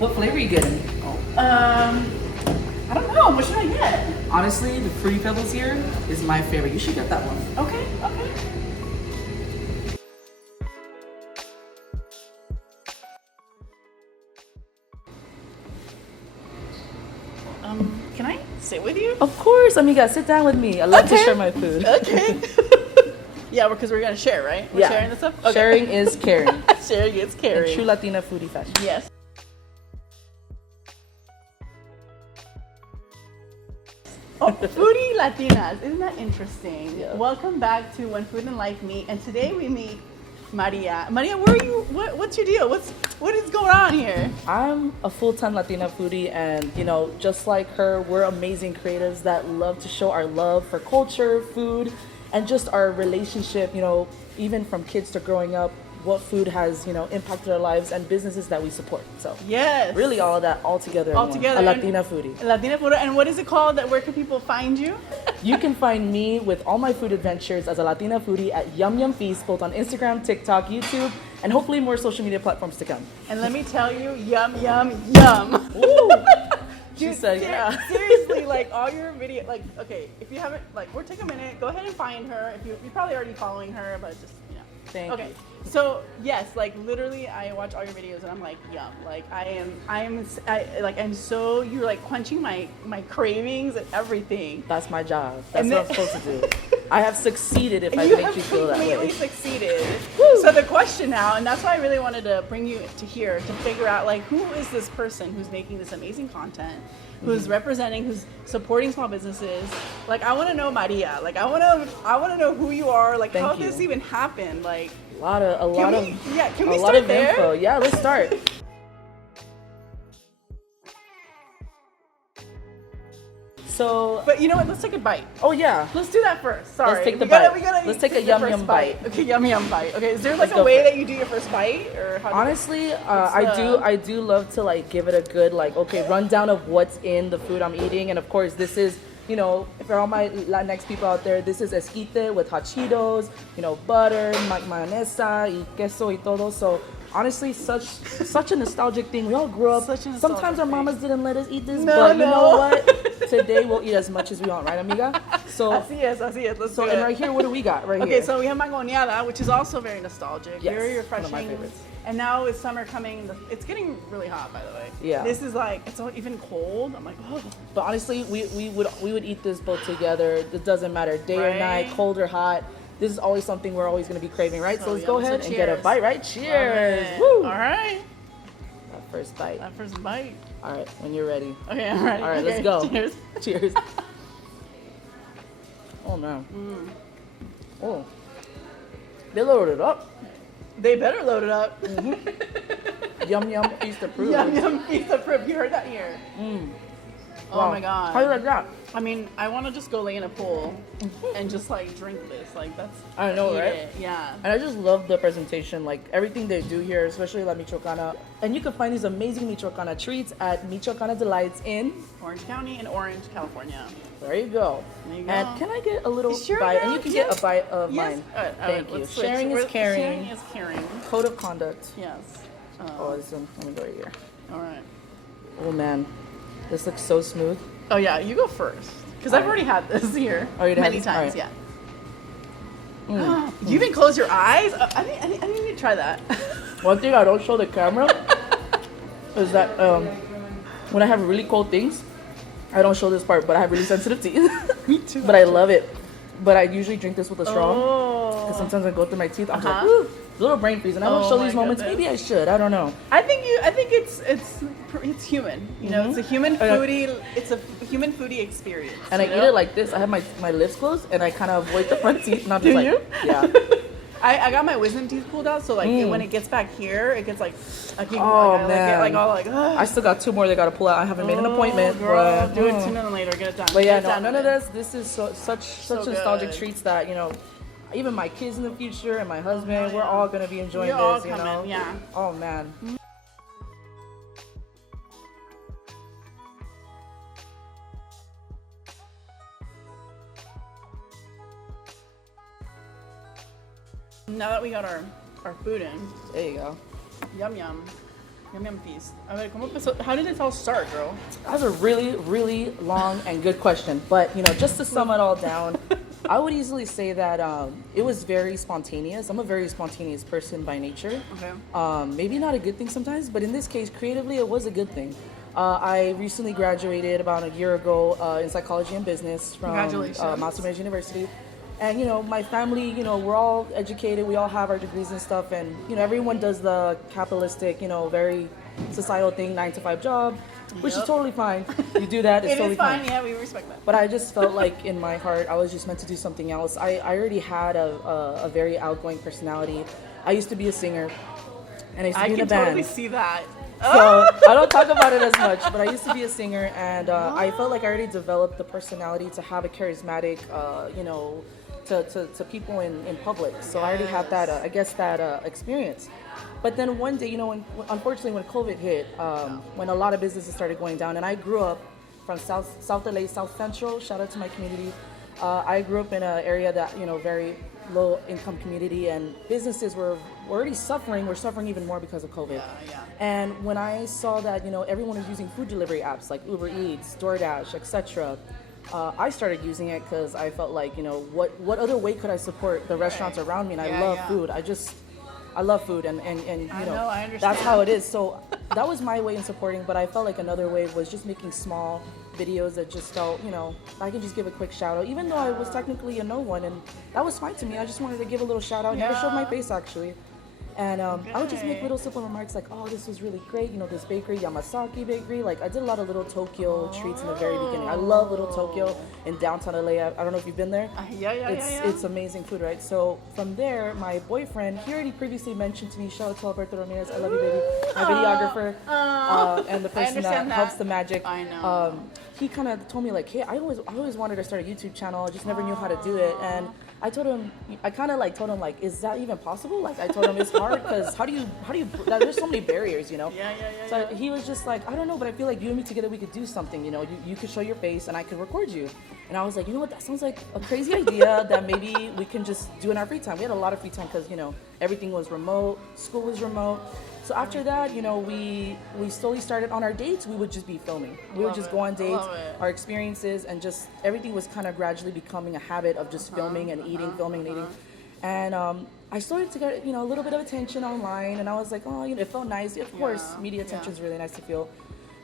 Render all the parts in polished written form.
What flavor are you getting? I don't know. What should I get? Honestly, the Fruity Pebbles here is my favorite. You should get that one. Okay. Can I sit with you? Of course, amiga, sit down with me. I love to share my food. Okay. Yeah, because we're gonna share, right? We're sharing the stuff? Okay. Sharing is caring. Sharing is caring. In true Latina foodie fashion. Yes. Oh, Foodie Latinas. Isn't that interesting? Yeah. Welcome back to When Food and Life Meet. And today we meet Maria. Maria, where are you? What's your deal? What is going on here? I'm a full-time Latina foodie, and just like her, we're amazing creatives that love to show our love for culture, food, and just our relationship, even from kids to growing up, what food has, impacted our lives and businesses that we support. So Yes. really all of that all together. in All one. together. A Latina foodie. Latina food. And what is it called? Where can people find you? You can find me with all my food adventures as a Latina foodie at Yum Yum Feast, both on Instagram, TikTok, YouTube, and hopefully more social media platforms to come. And let me tell you, yum, yum, yum. Ooh. She Dude, said, yeah. Seriously, all your video, okay, if you haven't, we'll take a minute, go ahead and find her. If you're probably already following her, but just, Thank okay. you. So yes, literally, I watch all your videos and I'm like, yum. I'm so, you're quenching my cravings and everything. That's my job. That's And what then- I'm supposed to do. I have succeeded if I You make have you feel that completely way. succeeded. So the question now, and that's why I really wanted to bring you to here to figure out who is this person who's making this amazing content, who's representing, who's supporting small businesses. I want to know Maria. I want to know who you are. How Thank did this you. even happen? A lot of Can we a lot start of there? info. Yeah, let's start. So, But you know what? Let's take a bite. oh yeah, Let's do that first. Sorry. Let's take the We gotta- bite. we gotta Let's eat take a the yum first yum bite. Okay, yum yum bite. Okay, is there Let's a go way for it. that you do your first bite, or how? honestly, What's I do love to give it a good rundown of what's in the food I'm eating, and of course this is. For all my Latinx people out there, this is esquite with hot Cheetos, butter, mayonesa, y queso y todo. So honestly, such a nostalgic thing. We all grew up. Such a nostalgic Sometimes our thing. mamas didn't let us eat this, No, but you know no. what? Today we'll eat as much as we want, right, amiga? So, Así es. Let's so do and it. right here, what do we got? Right Okay, here. so we have mangoneada, which is also very nostalgic, Yes, very one refreshing. of my favorites. And now with summer coming, it's getting really hot, by the way. Yeah. This is it's not even cold. I'm like, oh. But honestly, we would eat this both together. It doesn't matter, day or night, Right. cold or hot. This is always something we're always going to be craving, right? So So let's go yummy. So ahead and get a cheers. bite, right? Cheers! Love it. Woo! All right. That first bite. That first bite. All right, when you're ready. Okay, all right. All right, Okay, let's go. Cheers. Cheers. Oh no. Oh. They loaded it up. They better load it up. Yum yum feast approved. Yum yum feast approved. You heard that here. Oh Wow. my god. How you like that? I mean, I want to just go lay in a pool and just drink this. That's. I know, eat right? it. Yeah. And I just love the presentation, everything they do here, especially La Michoacana. And you can find these amazing Michoacana treats at Michoacana Delights in. Orange County in Orange, California. There you go. There you go. And can I get a little Sure, bite? yeah, And you can yes. get a bite of Yes. mine. All right, Thank you. let's switch. Sharing is caring. Sharing is caring. Code of conduct. Yes. Oh, this one. Let me go right here. All right. Oh man, this looks so smooth. Oh yeah, you go first because I've already had this here Oh, you had many this? times. All right. Yeah. You even close your eyes. I need to try that. One thing I don't show the camera is that when I have really cold things, I don't show this part, but I have really sensitive teeth. Me too. But I love it. But I usually drink this with a straw. Oh. Because sometimes I go through my teeth. I'm Uh-huh. like, woo, little brain freeze. And I don't Oh show my these moments. goodness. Maybe I should. I don't know. I think it's human. It's a human foodie. It's a human foodie experience. And I you eat know? it like this. I have my lips closed and I kind of avoid the front teeth. And I'm Do just you? Yeah. I got my wisdom teeth pulled out, so when it gets back here, it gets Oh, I man. get all ugh. I still got 2 more they got to pull out. I haven't made an appointment. Oh, girl, But, do it sooner than later. Get it done. But yeah, Get it no, done. none of this. This is such nostalgic good. treats that, even my kids in the future and my husband, we're yeah. all going to be enjoying We're all this, you know? coming, yeah. Oh, man. Now that we got our food in, There you go. yum yum. Yum Yum Feast. A ver, ¿cómo empezó? How did it all start, girl? That's a really, really long and good question. But, just to sum it all down, I would easily say that it was very spontaneous. I'm a very spontaneous person by nature. Okay. Maybe not a good thing sometimes, but in this case, creatively, it was a good thing. I recently graduated about a year ago in psychology and business from Congratulations. Master University. And, my family, we're all educated. We all have our degrees and stuff. And, everyone does the capitalistic, very societal thing, 9-to-5 job, which is Yep. totally fine. You do that, it's It totally is fine. Yeah, we respect that. But I just felt like in my heart, I was just meant to do something else. I already had a very outgoing personality. I used to be a singer, and I used to I be in can a band. totally see that. So I don't talk about it as much, but I used to be a singer, and I felt like I already developed the personality to have a charismatic, to people in public. So I already had that, I guess, that experience. But then one day, unfortunately, when COVID hit, when a lot of businesses started going down, and I grew up from South LA, South Central. Shout out to my community. I grew up in an area that, very low income community, and businesses were already suffering. We're suffering even more because of COVID. Yeah. And when I saw that, everyone was using food delivery apps like Uber Eats, DoorDash, etc., I started using it because I felt like, what other way could I support the restaurants around me? And I love food. I love food, and I understand. that's how it is. So that was my way in supporting, but I felt like another way was just making small videos that just felt, I could just give a quick shout out, even though I was technically a no one, and that was fine to me. I just wanted to give a little shout out. Never showed my face actually. And I would just make little simple remarks like, oh, this was really great. This bakery, Yamasaki Bakery. Like, I did a lot of little Tokyo treats in the very beginning. I love Little Tokyo in downtown LA. I don't know if you've been there. It's amazing food, right? So from there, my boyfriend, he already previously mentioned to me, shout out to Alberto Ramirez, I love you, baby. My videographer, and the person that helps the magic. I know. He kind of told me like, hey, I always wanted to start a YouTube channel. I just never knew how to do it. And I told him, told him like, is that even possible? Like, I told him it's hard because how do you, there's so many barriers, Yeah. So he was just like, I don't know, but I feel like you and me together, we could do something, you could show your face and I could record you. And I was like, you know what, that sounds like a crazy idea that maybe we can just do in our free time. We had a lot of free time because, everything was remote, school was remote. So after that, we slowly started on our dates. We would just be filming. We would just go on dates, our experiences, and just everything was kind of gradually becoming a habit of just filming and eating, filming and eating. And I started to get, a little bit of attention online, and I was like, oh, it felt nice. Of course, media attention is really nice to feel.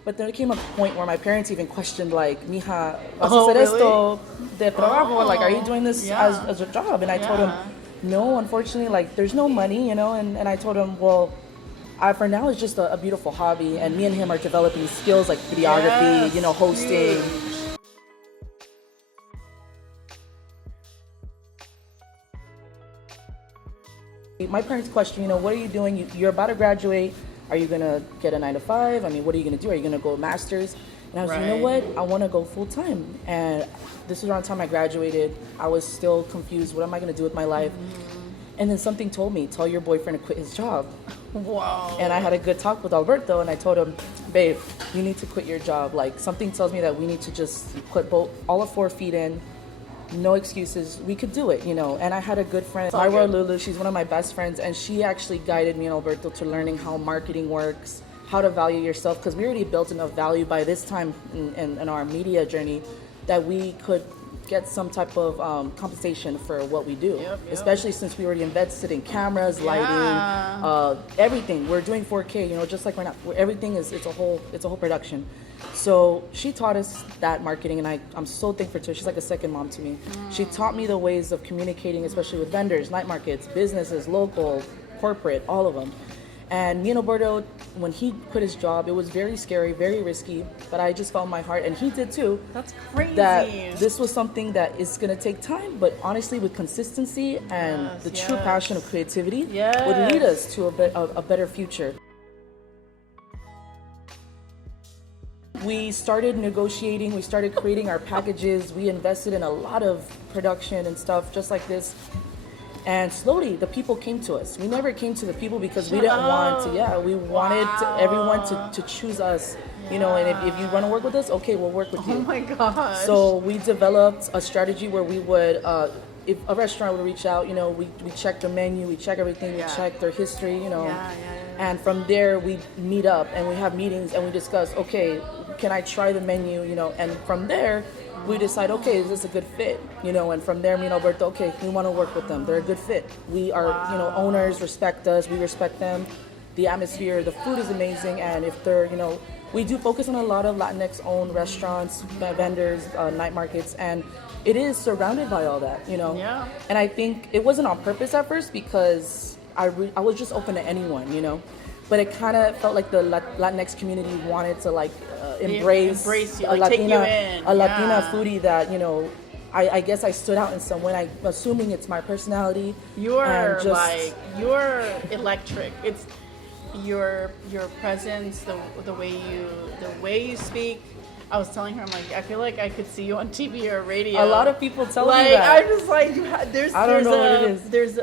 But there came a point where my parents even questioned, like, mija, vas a hacer esto de trabajo? Like, are you doing this as a job? And I told him, no, unfortunately, like, there's no money, and I told him, well, for now it's just a beautiful hobby, and me and him are developing skills like videography, hosting. My parents question, what are you doing? You're about to graduate. Are you gonna get a 9-to-5? I mean, what are you gonna do? Are you gonna go master's? And I was like, you know what? I want to go full time. And this was around the time I graduated. I was still confused. What am I gonna do with my life? And then something told me, tell your boyfriend to quit his job. Wow. And I had a good talk with Alberto, and I told him, babe, you need to quit your job. Like, something tells me that we need to just put all of 4 feet in, no excuses. We could do it, And I had a good friend, Myra Lulu. She's one of my best friends, and she actually guided me and Alberto to learning how marketing works, how to value yourself, because we already built enough value by this time in our media journey that we could get some type of compensation for what we do, especially since we already invested in cameras, lighting, everything. We're doing 4K, just like we're not. Everything it's a whole production. So she taught us that marketing, and I'm so thankful to her. She's like a second mom to me. She taught me the ways of communicating, especially with vendors, night markets, businesses, local, corporate, all of them. And me and Alberto, when he quit his job, it was very scary, very risky, but I just felt in my heart, and he did too. That's crazy. That this was something that is going to take time, but honestly, with consistency and the true passion of creativity, would lead us to a better future. We started negotiating, we started creating our packages, we invested in a lot of production and stuff just like this. And slowly, the people came to us. We never came to the people because we didn't want to, we wanted everyone to choose us, and if you want to work with us, okay, we'll work with you. Oh my gosh. So we developed a strategy where we would, if a restaurant would reach out, we check their menu, we check everything, we check their history, And from there, we meet up and we have meetings and we discuss, okay, can I try the menu, and from there, we decide, okay, is this a good fit, and from there, me and Alberto, okay, we want to work with them. They're a good fit. We are, owners respect us, we respect them. The atmosphere, the food is amazing, and if they're, we do focus on a lot of Latinx-owned restaurants, vendors, night markets, and it is surrounded by all that, Yeah. And I think it wasn't on purpose at first because I was just open to anyone, but it kind of felt like the Latinx community wanted to embrace you, a take you Latina, in. a Latina Yeah. foodie that I guess I stood out in some way. I'm assuming it's my personality. You're and just, you're electric. It's your presence, the way you speak. I was telling her, I'm like, I feel like I could see you on TV or radio. a lot of people tell me like that. I'm just like there's I don't know what it is.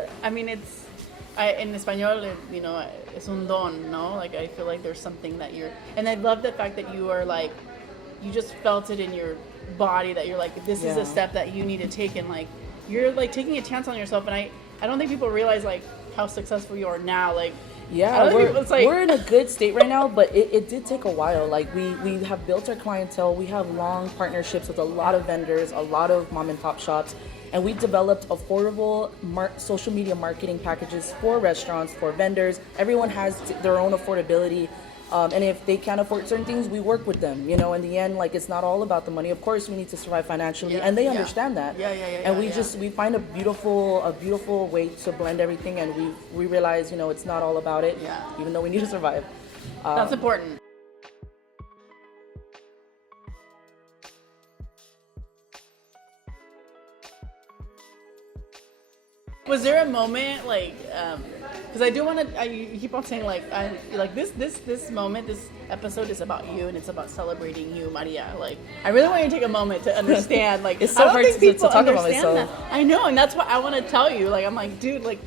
In español, es un don, no? Like I feel like there's something that and I love the fact that you are like, you just felt it in your body that you're like, this is a step that you need to take, and like you're like taking a chance on yourself, and I don't think people realize like how successful you are now, like. Yeah, we're in a good state right now, but it did take a while. Like we have built our clientele, we have long partnerships with a lot of vendors, a lot of mom and pop shops, and we developed affordable social media marketing packages for restaurants, for vendors. Everyone has their own affordability. And if they can't afford certain things, we work with them. In the end, like it's not all about the money. Of course, we need to survive financially, and they understand that. And we find a beautiful way to blend everything, and we realize, it's not all about it. Even though we need to survive. That's important. Was there a moment like, because I do want to, you keep on saying like, this moment, this episode is about you and it's about celebrating you, Maria. Like, I really want you to take a moment to understand. Like, it's so hard to talk about myself. That. I know, and that's what I want to tell you. Like, I'm like, dude, like,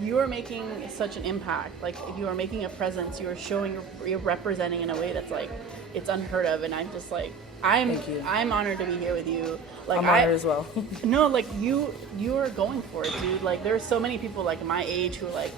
you are making such an impact. Like, you are making a presence. You are showing, you're representing in a way that's like, it's unheard of. And I'm just like, I'm honored to be here with you. Like I'm honored as well. No, like you are going for it, dude. Like there are so many people like my age who like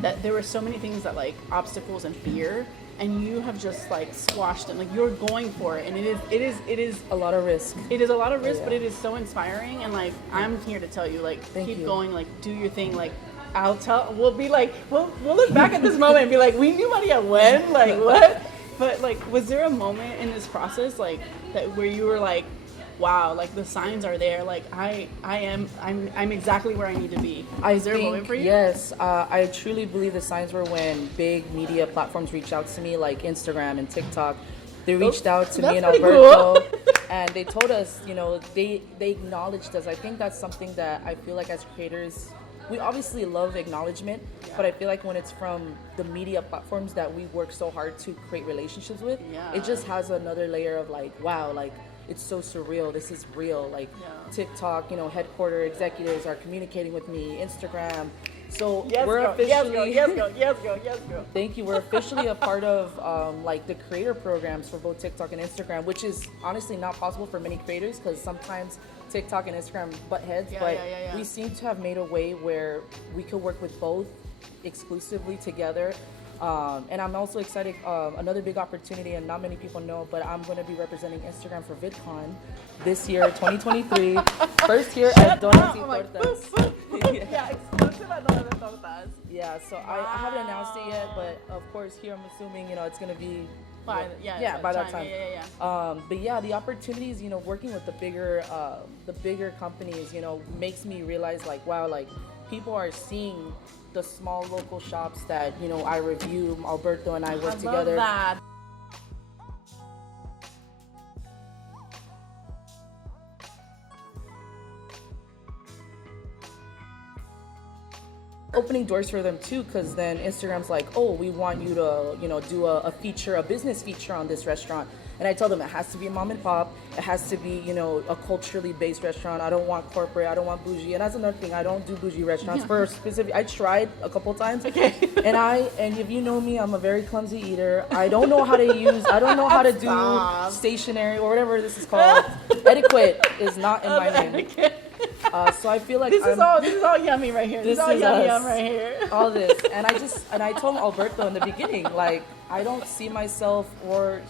that. There were so many things that like obstacles and fear, and you have just like squashed them. Like you're going for it, and it is a lot of risk. It is a lot of risk, but it is so inspiring. And like I'm here to tell you, like keep going, like do your thing. Like we'll be like we'll look back at this moment and be like, we knew Maria when, like what? But like, was there a moment in this process like that where you were like, wow, like the signs are there, like I'm exactly where I need to be? Is there a moment for you? Yes, I truly believe the signs were when big media platforms reached out to me, like Instagram and TikTok. They reached out to me and Alberto, cool. and they told us, they acknowledged us. I think that's something that I feel like as creators, we obviously love acknowledgement, but I feel like when it's from the media platforms that we work so hard to create relationships with, it just has another layer of like, wow, like it's so surreal. This is real. Like TikTok, headquarter executives are communicating with me, Instagram. So we're officially yes, go. Thank you. We're officially a part of like the creator programs for both TikTok and Instagram, which is honestly not possible for many creators because sometimes TikTok and Instagram butt heads, but we seem to have made a way where we could work with both exclusively together. And I'm also excited, another big opportunity, and not many people know, but I'm going to be representing Instagram for VidCon this year, 2023. First year at Donas y Tortas. Yeah, exclusive at Donas y Tortas. Yeah, so I haven't announced it yet, but of course here I'm assuming, it's going to be by that time. But yeah, the opportunities, working with the bigger companies, makes me realize like, wow, like people are seeing the small local shops that, I review. Alberto and I work together. Love that. Opening doors for them too, because then Instagram's like, oh, we want you to, do a business feature on this restaurant. And I tell them it has to be a mom and pop. It has to be, a culturally based restaurant. I don't want corporate. I don't want bougie. And that's another thing. I don't do bougie restaurants for specific. I tried a couple times. Okay. And if you know me, I'm a very clumsy eater. I don't know how to do stationery or whatever this is called. Etiquette is not in my name. So I feel like This is all yummy right here. This is all is yummy us. right here. all this, and I told Alberto in the beginning, like, I don't see myself or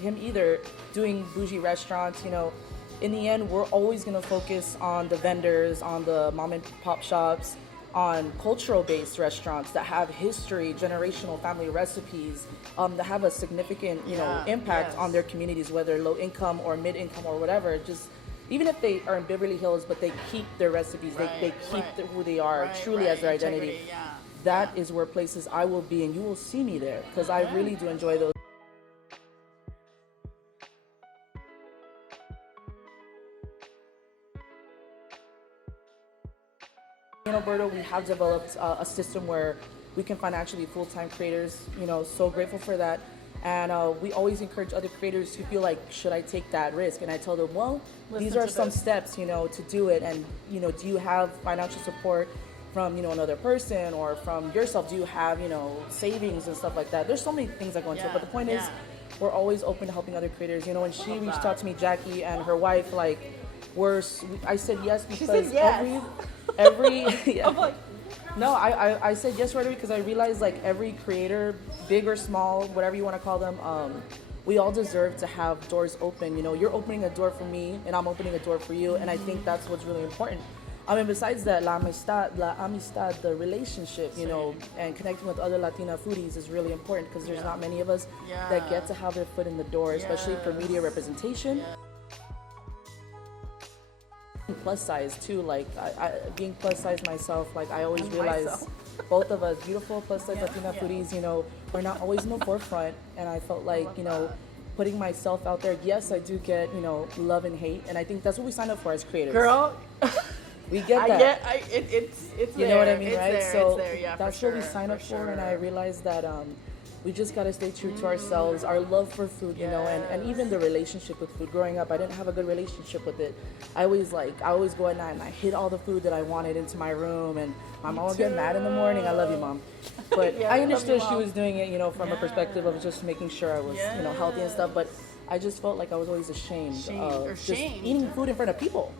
him either doing bougie restaurants. You know, in the end, we're always gonna focus on the vendors, on the mom and pop shops, on cultural-based restaurants that have history, generational family recipes, that have a significant, impact yes. on their communities, whether low income or mid income or whatever. Just even if they are in Beverly Hills, but they keep their recipes, they keep who they are truly as their identity. Integrity, yeah. That is where places I will be, and you will see me there, because I really do enjoy those. In Alberta, we have developed a system where we can find actually full-time creators. You know, so grateful for that. And we always encourage other creators who feel like, should I take that risk? And I tell them, well, these are some steps, to do it. And, do you have financial support from, another person or from yourself? Do you have, savings and stuff like that? There's so many things that go into it. But the point is, we're always open to helping other creators. When she reached out to me, Jackie and her wife, like, I said yes because She said yes. every yeah. I'm like, No, I said yes right away because I realized, like, every creator, big or small, whatever you want to call them, we all deserve to have doors open. You're opening a door for me and I'm opening a door for you, and I think that's what's really important. I mean, besides that, la amistad, the relationship, and connecting with other Latina foodies is really important, because there's not many of us that get to have their foot in the door, especially for media representation. Plus size too, like I being plus size myself, like I always realize both of us, beautiful plus size Latina foodies, we're not always in the forefront, and I felt like, putting myself out there, yes, I do get, love and hate, and I think that's what we sign up for as creators. girl, we get that. It's You know what I mean, it's right? There, so it's there, yeah, that's for what we sure, sign up for, sure. and I realized that we just gotta stay true to ourselves, our love for food, and even the relationship with food. Growing up, I didn't have a good relationship with it. I always go at night and I hid all the food that I wanted into my room, and my mom would get mad in the morning. I love you, Mom. But I understood she was doing it, from a perspective of just making sure I was, healthy and stuff. But I just felt like I was always ashamed of just eating food in front of people.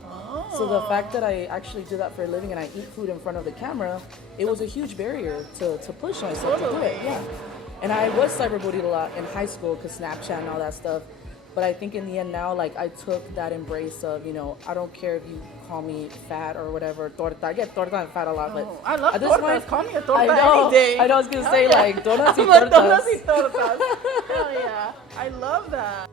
So the fact that I actually do that for a living and I eat food in front of the camera, it was a huge barrier to push myself to do it. Yeah. And I was cyberbullied a lot in high school because Snapchat and all that stuff. But I think in the end now, like, I took that embrace of, I don't care if you call me fat or whatever, torta. I get torta and fat a lot, but I love at this tortas. point, Call me a torta I any day. I was going to say, like, donuts y I'm like, tortas. donuts y tortas. Hell yeah. I love that.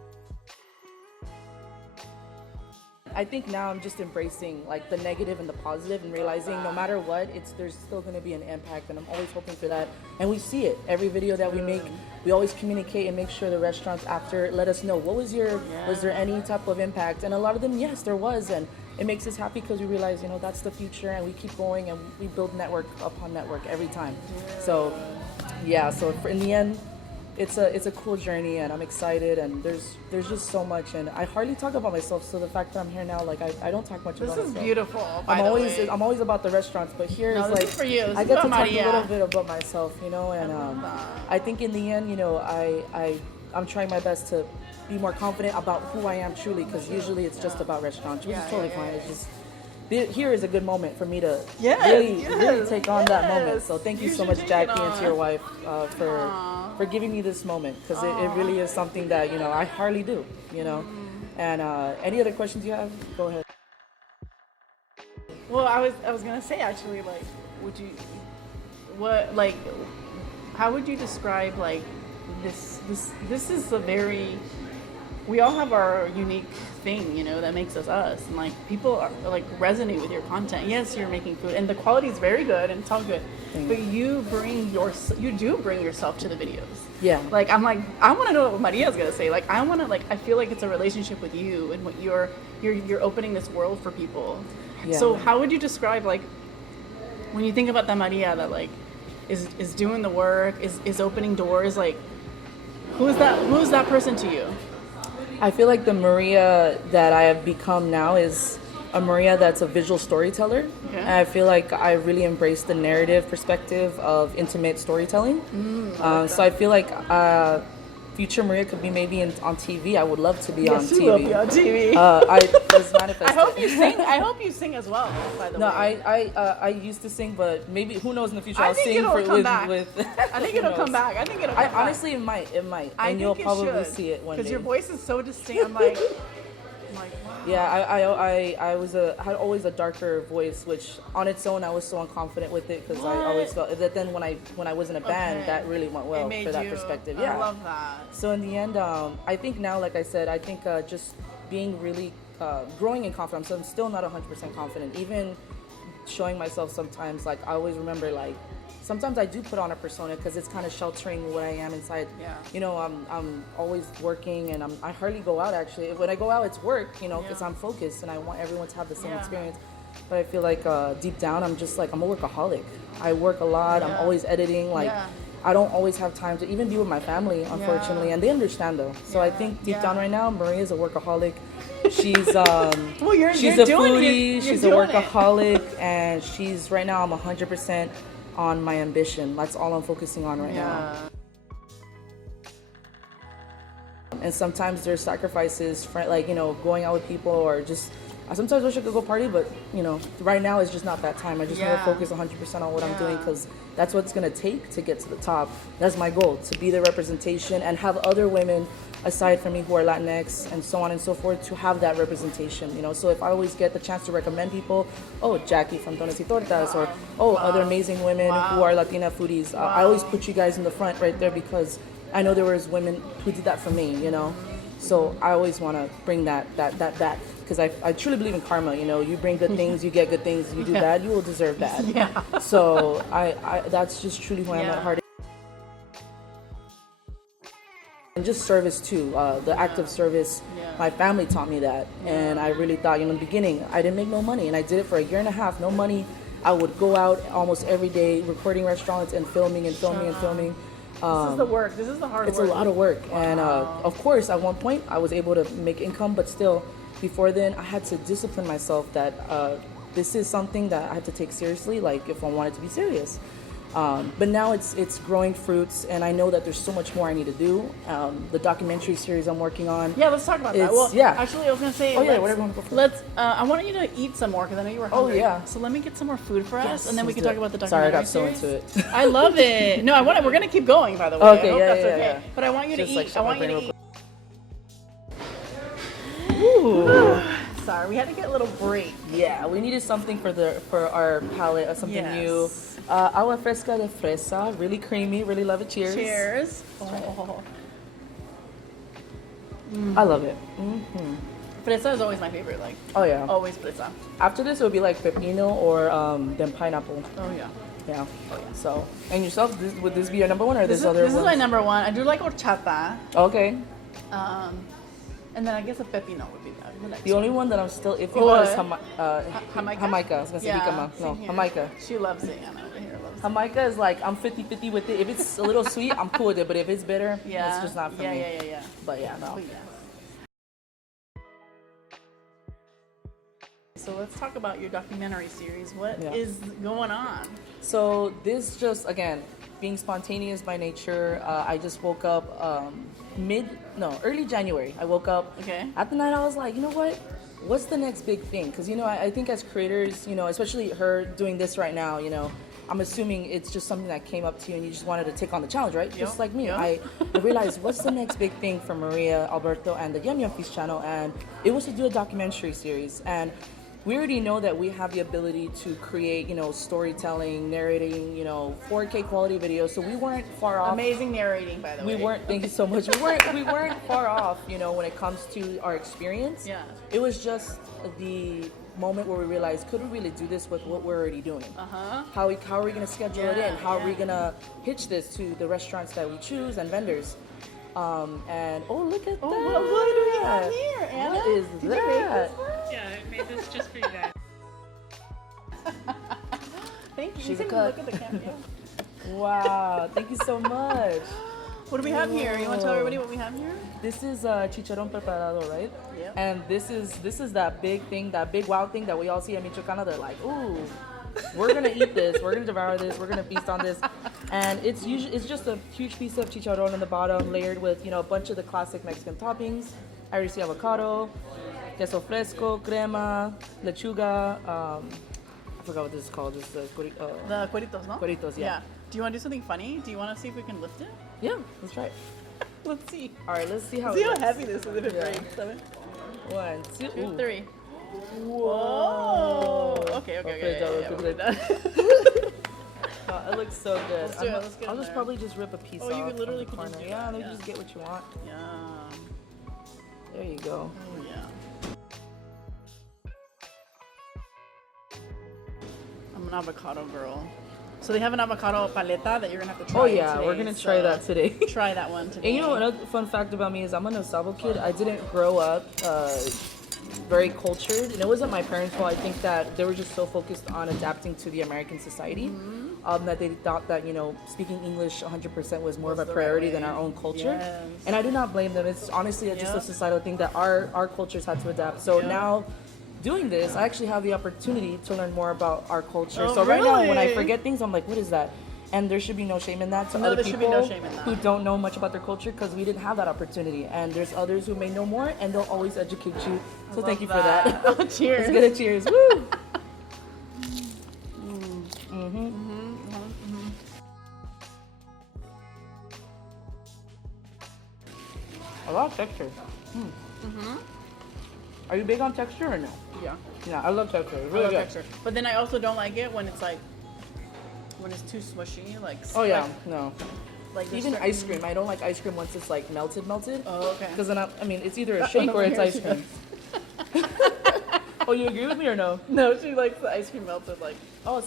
I think now I'm just embracing, like, the negative and the positive, and realizing no matter what, there's still going to be an impact, and I'm always hoping for that. And we see it every video that we make. We always communicate and make sure the restaurants after let us know was there any type of impact, and a lot of them, yes, there was, and it makes us happy because we realize, that's the future, and we keep going and we build network upon network every time. So in the end, it's a cool journey, and I'm excited, and there's just so much, and I hardly talk about myself, so the fact that I'm here now, like, I don't talk much about myself. This is beautiful, I'm always about the restaurants, but here is like, for you. I get to talk a little bit about myself, and I think in the end, I'm trying my best to be more confident about who I am truly, because usually it's just about restaurants, which is totally fine. It's just here is a good moment for me to really take on that moment. So thank you so much, Jackie, and to your wife for giving me this moment, because it really is something that I hardly do. And any other questions you have? Go ahead. Well, I was gonna say, actually, like, how would you describe, like, this is a very, we all have our unique thing, that makes us, and, like, people are, like, resonate with your content. Yes, you're making food, and the quality is very good, and it's all good, but you do bring yourself to the videos. Yeah. Like, I'm like, I want to know what Maria's gonna say. Like, I feel like it's a relationship with you, and what you're opening this world for people. Yeah. So how would you describe, like, when you think about that Maria that, like, is doing the work, is opening doors, like, who's that person to you? I feel like the Maria that I have become now is a Maria that's a visual storyteller. Okay. And I feel like I really embrace the narrative perspective of intimate storytelling. So I feel like future Maria could be maybe on TV. I would love to be on Yes, she TV. will be on TV. I was manifesting. I hope you sing. I hope you sing as well. By the No, way. I used to sing, but maybe who knows in the future I I'll think sing it'll come with back. with. I think who it'll knows? come back. I think it'll come back. Honestly, it might, I and think you'll it probably should, see it one day. because your voice is so distinct. I'm like, wow. Yeah, I was had always a darker voice, which on its own I was so unconfident with it because I always What? felt that then when I was in a band Okay. that really went It well made for that you- perspective. I Yeah. love that. So in the end, I think now, like I said, I think just being really growing in confidence. I'm still not 100% confident. Even showing myself sometimes, like I always remember, like sometimes I do put on a persona because it's kind of sheltering what I am inside. Yeah. You know, I'm always working and I hardly go out actually. When I go out, it's work. You know, because Yeah. I'm focused and I want everyone to have the same Yeah. experience. But I feel like deep down, I'm just like I'm a workaholic. I work a lot. I'm Yeah. always editing. Like. Yeah. I don't always have time to even be with my family, unfortunately, and they understand though. So I Yeah. think deep Yeah. down right now, Maria's a workaholic. She's Well, she's you're a doing it. foodie. You're She's a doing it. workaholic, and she's right now. I'm 100% on my ambition. That's all I'm focusing on right now. Yeah. And sometimes there's sacrifices, like going out with people or just. I sometimes wish I could go party, but right now it's just not that time. I just want Yeah. to focus 100% on what I'm doing Yeah. because that's what it's gonna take to get to the top. That's my goal, to be the representation and have other women aside from me who are Latinx and so on and so forth to have that representation. So if I always get the chance to recommend people, oh, Jackie from Donas y Tortas, or other amazing women who are Latina foodies, I always put you guys in the front right there because I know there was women who did that for me. So I always want to bring that back because I truly believe in karma. You bring good things, you get good things. You do bad, you will deserve bad. Yeah. So I that's just truly who I am Yeah. at heart. And just service too, the act of service. Yeah. My family taught me that, and I really thought, in the beginning, I didn't make no money, and I did it for a year and a half, no money. I would go out almost every day, recording restaurants and filming and filming and filming. This is the work. This is the hard It's work. a lot of work, and of course, at one point, I was able to make income, but still, before then, I had to discipline myself that this is something that I had to take seriously, like if I wanted to be serious. But now it's growing fruits, and I know that there's so much more I need to do. The documentary series I'm working on. Yeah, let's talk about that. It's- Well, yeah. actually, I was gonna say. Oh, yeah, let's- whatever you wanna go for. Let's. I wanted you to eat some more because I know you were hungry. yeah. So let me get some more food for us, Yes, and then we let's can do talk it. about the Sorry, I documentary got so series. into it. I love it. No, I want. We're gonna keep going. By the way. Okay, I hope yeah, that's yeah, okay. yeah. But I want you to Just, like, eat. shut I my want you to brain eat. Ooh. Sorry, we had to get a little break. Yeah, we needed something for our palate, something Yes. new. Agua fresca de fresa, really creamy, really love it. Cheers. Cheers. Oh. I love it. Fresa is always my favorite. Like Oh yeah. always fresa. After this, it would be like pepino or then pineapple. Oh yeah. Yeah. So, and yourself, would this be your number one or This this other is one? my number one. I do like horchata. Okay. And then I guess a pepino would be the next The only one that I'm still iffy What? about is Jamaica? Jamaica. I was gonna say jicama. No, same here. Jamaica. She loves it. Anna over here loves it. Jamaica is like I'm 50-50 with it. If it's a little sweet, I'm cool with it. But if it's bitter, Yeah. it's just not for yeah, me. Yeah. But yeah, no. Oh, yeah. So let's talk about your documentary series. What is Yeah. going on? So this just, again, being spontaneous by nature, I just woke up early January. I woke up. Okay. At the night, I was like, you know what? What's the next big thing? Because, I think as creators, especially her doing this right now, I'm assuming it's just something that came up to you and you just wanted to take on the challenge, right? Just like me. Yep. I realized what's the next big thing for Maria, Alberto, and the Yum Yum Feast channel, and it was to do a documentary series. And we already know that we have the ability to create, storytelling, narrating, 4K quality videos. So we weren't far off. Amazing narrating, by the way. We weren't. Thank you so much. We weren't far off. When it comes to our experience. Yeah. It was just the moment where we realized, could we really do this with what we're already doing? How are we going to schedule it in? How are we going to pitch this to the restaurants that we choose and vendors? And look at that! What do we have here, Anna? What is Did you make that? this one? Yeah, I made this just for you guys. Thank you. She's You a can cook. look at the camera. Wow! Thank you so much. What do we have here? You want to tell everybody what we have here? This is chicharrón preparado, right? Yep. And this is that big thing, that big wow thing that we all see at Michoacana. They're like, ooh, we're gonna eat this. We're gonna devour this. We're gonna feast on this. And it's just a huge piece of chicharron in the bottom, layered with a bunch of the classic Mexican toppings. I already see avocado, queso fresco, crema, lechuga. I forgot what this is called. This is The cueritos, no? Cueritos, yeah. Do you want to do something funny? Do you want to see if we can lift it? Yeah, let's try it. Let's see. All right, let's see how. See it how looks. heavy this is if it Yeah. breaks. 7, 1, 2, 2, ooh. 3. Whoa. Okay. Put it Yeah, down, yeah, put we're it done. It looks so good. Let's do it. Let's get I'll in just there. probably just rip a piece Oh, off. you could literally from the could just corner. do Yeah, that, then yeah. you just get what you want. Yum. There you go. Oh, yeah. I'm an avocado girl. So they have an avocado paleta that you're gonna have to try. Oh yeah, today, we're gonna try so that today. Try that one today. And you know another fun fact about me is I'm an Osavo kid. I didn't grow up very cultured, and it wasn't my parents' fault. I think that they were just so focused on adapting to the American society that they thought that speaking English 100% was more of a the right priority than way. our own culture. Yes. And I do not blame them. It's honestly just a Yep. societal thing that our cultures had to adapt. So Yep. now. Doing this, I actually have the opportunity to learn more about our culture. Oh, so right now, when I really? forget things, I'm like, "What is that?" And there should be no shame in that to No, other there people should be no shame in that. who don't know much about their culture because we didn't have that opportunity. And there's others who may know more, and they'll always educate you. So thank you for that. Oh, cheers. Let's get a cheers. Woo! A lot of texture. Are you big on texture or no? Yeah. Yeah, I love texture. It's I really love good. texture. But then I also don't like it when it's like when it's too smushy. Like Oh yeah, like, no. like there's Even certain- ice cream. I don't like ice cream once it's like melted. Oh, okay. Because then I mean, it's either a shake or it's Here ice she cream. Oh, you agree with me or no? No, she likes the ice cream melted. Like Well,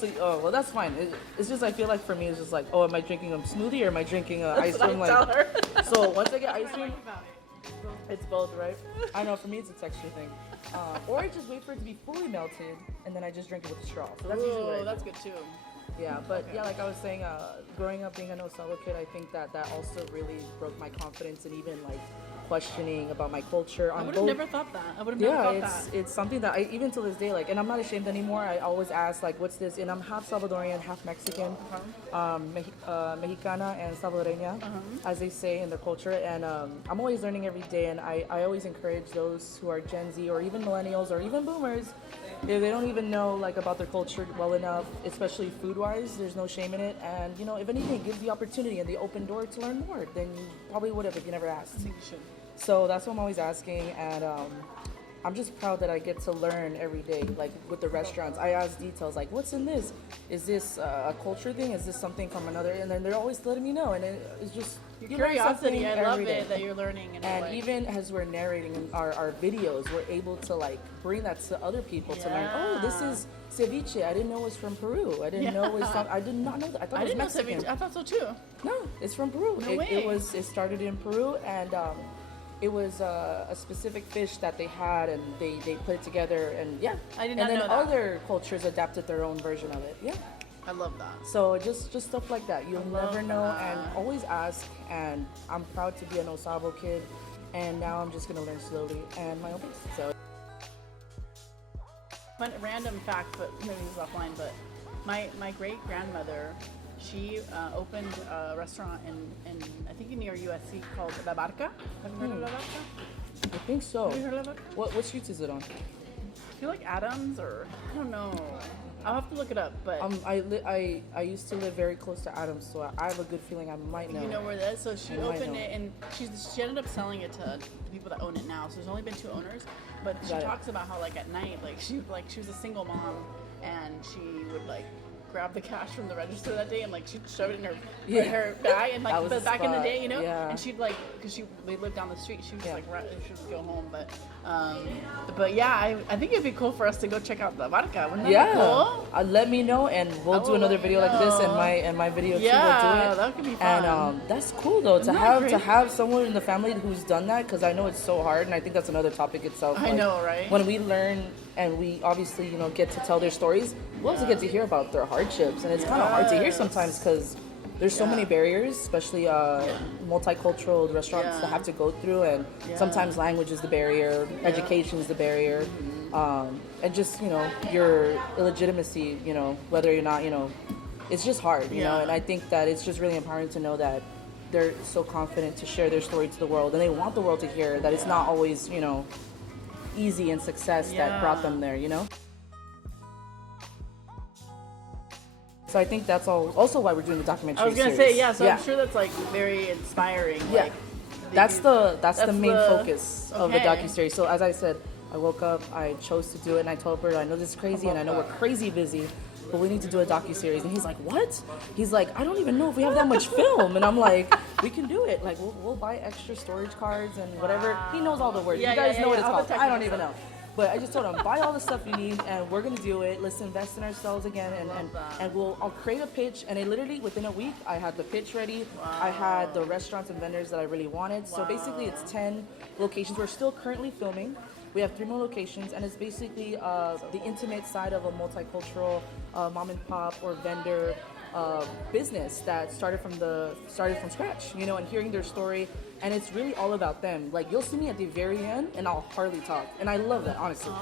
that's fine. It's just I feel like for me it's just like, oh, am I drinking a smoothie or am I drinking ice that's what cream? I tell Like, her. so once I get ice cream, it's both, right? I know for me it's a texture thing, or I just wait for it to be fully melted and then I just drink it with a straw. So that's usually what I Oh, do. that's good too. Yeah, but yeah, like I was saying, growing up being an Osavo kid, I think that also really broke my confidence and even like questioning about my culture. I On would have both never thought that. I would have never yeah, thought that. it's something that I even to this day like, and I'm not ashamed anymore. I always ask like, what's this? And I'm half Salvadorian, half Mexican, Mexicana and Salvadoreña, as they say in their culture. And I'm always learning every day. And I always encourage those who are Gen Z or even millennials or even boomers, if they don't even know like about their culture well enough, especially food-wise, there's no shame in it. And if anything, it gives the opportunity and the open door to learn more than you probably would have if you never asked. I think you should. So that's what I'm always asking, and I'm just proud that I get to learn every day. Like with the restaurants, I ask details like, "What's in this? Is this a culture thing? Is this something from another?" And then they're always letting me know, and it's just Your you learn curiosity, something I love every day. it that you're learning. And And like, even as we're narrating in our videos, we're able to like bring that to other people to learn. Oh, this Yeah. is ceviche. I didn't know it was from Peru. I didn't know it was. I did not know that. I thought I it was didn't know Mexican. ceviche. I thought so too. No, it's from Peru. No way. It started in Peru, and it was a specific fish that they had, and they put it together, and yeah. I did and not then know that. other cultures adapted their own version of it. Yeah. I love that. So just stuff like that. You'll love never know, and that. always ask. And I'm proud to be an Osavo kid, and now I'm just gonna learn slowly and my own pace. So. Fun random fact, but maybe this is offline. But my great grandmother, she opened a restaurant in I think near USC called La Barca. Have you heard of La Barca? I think so. Have you heard of La Barca? What streets is it on? I feel like Adams or I don't know. I'll have to look it up. But I used to live very close to Adams, so I have a good feeling I might know. you know where that is. So she I might opened know. it, and she ended up selling it to the people that own it now. So there's only been 2 owners. But she Got it. talks about how like at night, she was a single mom, and she would like grab the cash from the register that day and like she'd shove it in her Yeah. her bag and That like was but the back in the spot. day, Yeah. and she'd like because they lived down the street, she was Yeah. like she would go home, but yeah, I think it'd be cool for us to go check out the Barca. Wouldn't that Yeah, be cool? let me know, and we'll I do will another let video you like this, and know. my video too. Yeah, We'll do it. that could be And fun. that's cool though Isn't to that have great? someone in the family who's done that, because I know it's so hard, and I think that's another topic itself. I know, right? When we learn and we obviously get to tell their stories, we also get to hear about their hardships, and it's kind of hard to hear Yes. sometimes because there's so Yeah. many barriers, especially multicultural restaurants Yeah. that have to go through, and Yeah. sometimes language is the barrier, education is the barrier. and just your legitimacy, whether you're not, it's just hard, Yeah. and I think that it's just really empowering to know that they're so confident to share their story to the world, and they want the world to hear that it's not always, easy and success that brought them there, So I think that's also why we're doing the documentary. I was gonna series. say, yeah. So I'm sure that's like very inspiring. Yeah. Like, That's the main the- focus of the okay. docuseries. So as I said, I woke up, I chose to do it, and I told Bert, I know this is crazy, and I know we're crazy busy, but we need to do a docuseries. And he's like, what? He's like, I don't even know if we have that much film. And I'm like, we can do it. Like, we'll buy extra storage cards and whatever. He knows all the words. Yeah, you guys yeah, know what yeah, it's all the called. I don't technical even know. But I just told him, buy all the stuff you need, and we're gonna do it. Let's invest in ourselves again, and I'll create a pitch. And it literally within a week, I had the pitch ready. I had the restaurants and vendors that I really wanted. So basically, it's 10 locations. We're still currently filming. We have 3 more locations, and it's basically the intimate side of a multicultural mom and pop or vendor business that started from scratch, and hearing their story. And it's really all about them. Like, you'll see me at the very end, and I'll hardly talk. And I love that, honestly.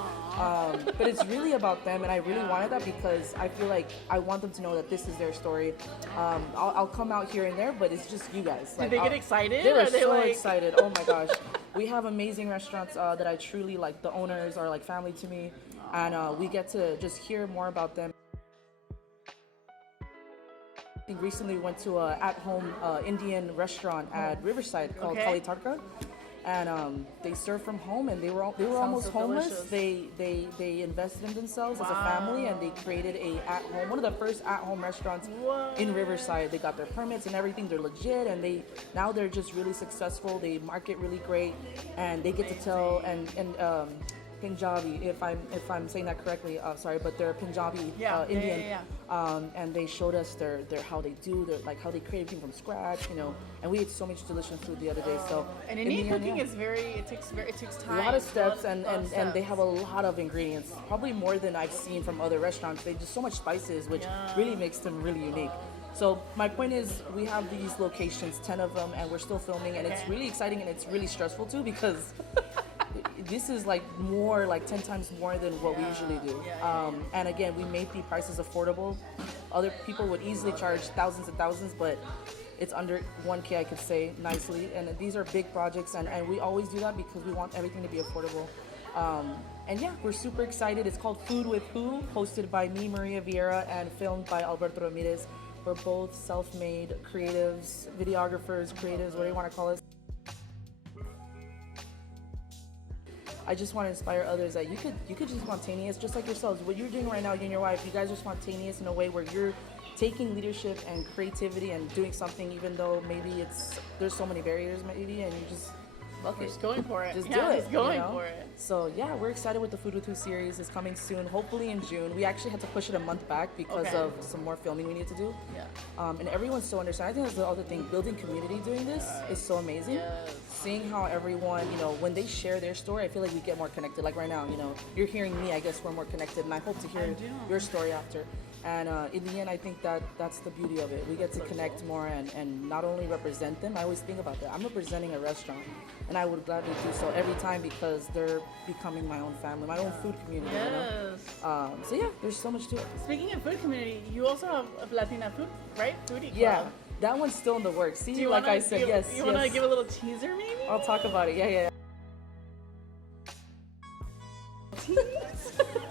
But it's really about them, and I really wanted that because I feel like I want them to know that this is their story. I'll come out here and there, but it's just you guys. Like, Did they get excited? They were Are they so like- excited. Oh my gosh. We have amazing restaurants that I truly like. The owners are like family to me, and we get to just hear more about them. I think recently we went to a at-home Indian restaurant at Riverside called Kali Tadka, and they serve from home, and they were almost so homeless. delicious. They invested in themselves as a family, and they created a at-home, one of the first at-home restaurants in Riverside. They got their permits and everything. They're legit, and they're just really successful. They market really great, and they get to tell and Punjabi, if I'm saying that correctly, sorry, but they're Punjabi Indian, and they showed us their how they do how they create everything from scratch, and we ate so much delicious food the other day. So And in the Indian end, cooking yeah. is it takes time. A lot of steps, and lot of they steps. have a lot of ingredients, probably more than I've seen from other restaurants. They do so much spices, which really makes them really unique. So my point is, we have these locations, 10 of them, and we're still filming, and it's really exciting, and it's really stressful too, because this is like 10 times more than what we usually do. And again, we made the prices affordable. Other people would easily charge thousands and thousands, but it's under 1K, I could say nicely. And these are big projects, and we always do that because we want everything to be affordable. And yeah, we're super excited. It's called Food with Who, hosted by me, Maria Vieira, and filmed by Alberto Ramirez. We're both self-made creatives, videographers, creatives, whatever you want to call us. I just want to inspire others that you could just spontaneous, just like yourselves. What you're doing right now, you and your wife, you guys are spontaneous in a way where you're taking leadership and creativity and doing something, even though maybe there's so many barriers, maybe, and you just fuck it. Just going for it. Just Yeah, do it. just going for it. So yeah, we're excited with the Food with Who series. It's coming soon, hopefully in June. We actually had to push it a month back because of some more filming we need to do. Yeah. And everyone's so understanding. I think that's the other thing. Building community doing this is so amazing. Seeing how everyone, when they share their story, I feel like we get more connected. Like right now, you're hearing me. I guess we're more connected, and I hope to hear your story after. And in the end, I think that's the beauty of it. We get to connect more and not only represent them. I always think about that. I'm representing a restaurant, and I would gladly do so every time because they're becoming my own family, my own food community. So yeah, there's so much to it. Speaking of food community, you also have a Latina food, right? Foodie club. Yeah, that one's still in the works. See, Do you like wanna I said, give, yes. You want to yes. give a little teaser, maybe? I'll talk about it. Yeah.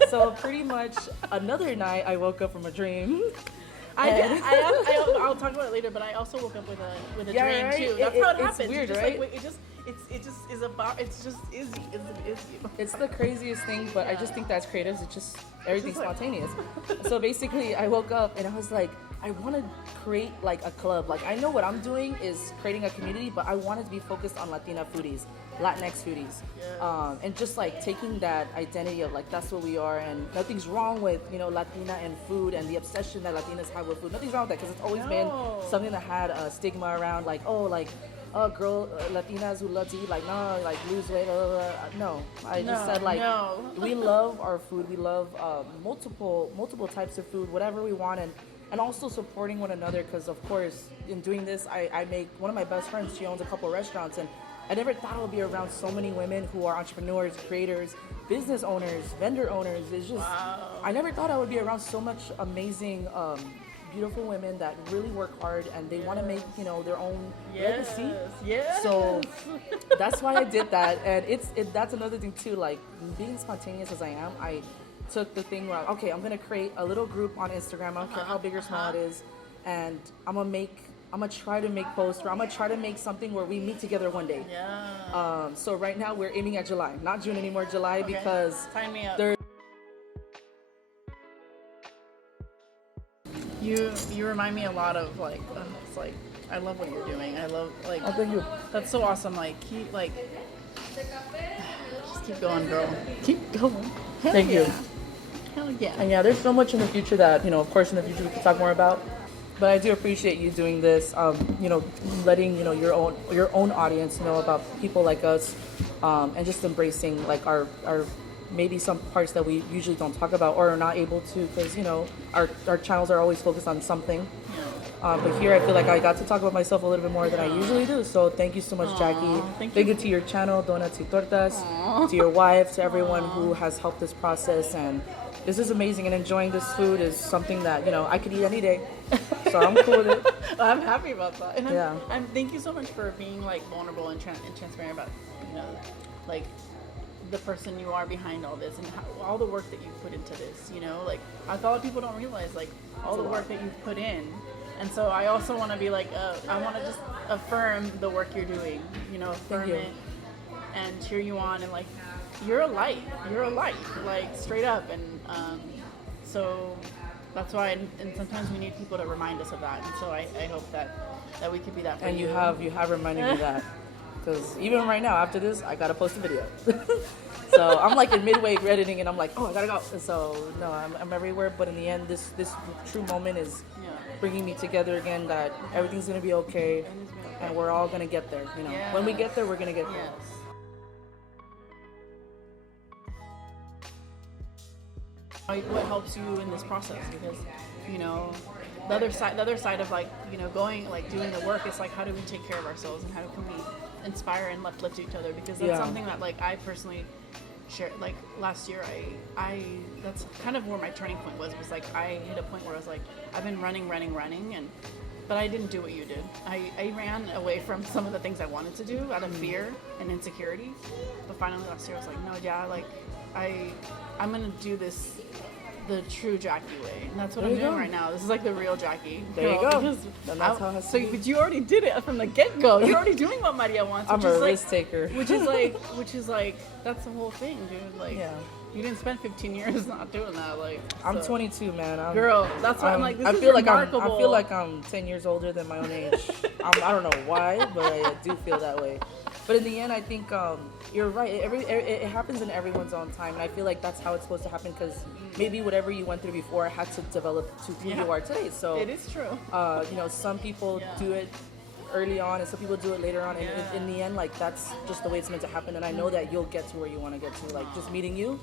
So pretty much another night I woke up from a dream. I'll talk about it later, but I also woke up with a dream right? too. That's how it happens. It's weird, just right? Like, it just is about. It's just is you. It's the craziest thing, but I just think that's creatives. It's just everything's like- spontaneous. So basically, I woke up and I was like, I want to create like a club. Like I know what I'm doing is creating a community, but I want it to be focused on Latina foodies, Latinx foodies, and just like taking that identity of like that's what we are, and nothing's wrong with Latina and food and the obsession that Latinas have with food. Nothing's wrong with that because it's always been something that had a stigma around like girl Latinas who love to eat like no like lose weight. No, I just said like we love our food. We love multiple types of food, whatever we want, and also supporting one another because of course in doing this I make one of my best friends, she owns a couple of restaurants, and I never thought I would be around so many women who are entrepreneurs, creators, business owners, vendor owners. It's just, Wow. I never thought I would be around so much amazing, beautiful women that really work hard and they want to make, you know, their own legacy. Yes. So that's why I did that, and that's another thing too. Like being spontaneous as I am, I took the thing where okay, I'm gonna create a little group on Instagram. I don't care how big or small it is, and I'm gonna try to make posts, or I'm gonna try to make something where we meet together one day. Yeah. So right now we're aiming at July, not June anymore, July, Okay. because Sign me up. there. You remind me a lot of like it's like I love what you're doing. I love like Oh, thank you. that's so awesome. Like keep like just keep going, girl. Keep going. Hell Thank you. yeah. Hell yeah. And yeah, there's so much in the future that, you know, of course in the future we can talk more about. But I do appreciate you doing this, you know, letting, you know, your own audience know about people like us, and just embracing like our maybe some parts that we usually don't talk about or are not able to, because, you know, our channels are always focused on something. But here I feel like I got to talk about myself a little bit more than I usually do. So thank you so much, Jackie. thank Thank you to your channel, Donuts y Tortas, to your wife, to everyone who has helped this process. And this is amazing, and enjoying this food is something that, you know, I could eat any day. So I'm cool with it. I'm happy about that. And Yeah. I'm thank you so much for being like vulnerable and, and transparent about, you know, like the person you are behind all this and all the work that you've put into this, you know, like I thought people don't realize like all the work that you've put in. And so I also want to be like, I want to just affirm the work you're doing, you know, affirm you. it and cheer you on, and like, you're a light, like straight up. And so that's why, and sometimes we need people to remind us of that. And so I hope that we could be that for And you. you have reminded me that, because even right now after this I gotta post a video. So I'm like in midway editing and I'm like, oh, I gotta go. And so no, I'm everywhere, but in the end this true moment is Yeah. bringing me together again, that everything's gonna be okay and we're all gonna get there, you know. When we get there, we're gonna get there. Yes. Like, what helps you in this process? Because, you know, the other side of like, you know, going like doing the work is like, how do we take care of ourselves and how can we inspire and uplift each other? Because that's something that like I personally shared. Like last year, I that's kind of where my turning point was like I hit a point where I was like, I've been running, and but I didn't do what you did. I ran away from some of the things I wanted to do out of fear and insecurity. But finally last year I was like, no, yeah, like I'm gonna do this the true Jackie way, and that's what There I'm you doing go. right now. This is like the real Jackie. There you girl, go. because And that's how it has to be. but you already did it from the get go. You're already doing what Maria wants. I'm which a is like, risk taker. which is like that's the whole thing, dude. Like, Yeah. you didn't spend 15 years not doing that. Like, I'm so. 22, man. Girl, that's why I'm like, this I is feel remarkable. like I feel like I'm 10 years older than my own age. I don't know why, but I do feel that way. But in the end, I think you're right. It happens in everyone's own time, and I feel like that's how it's supposed to happen. Because maybe whatever you went through before had to develop to who you are today. So It is true. you know, some people do it early on, and some people do it later on. And in the end, like that's just the way it's meant to happen. And I know that you'll get to where you want to get to. Like just meeting you,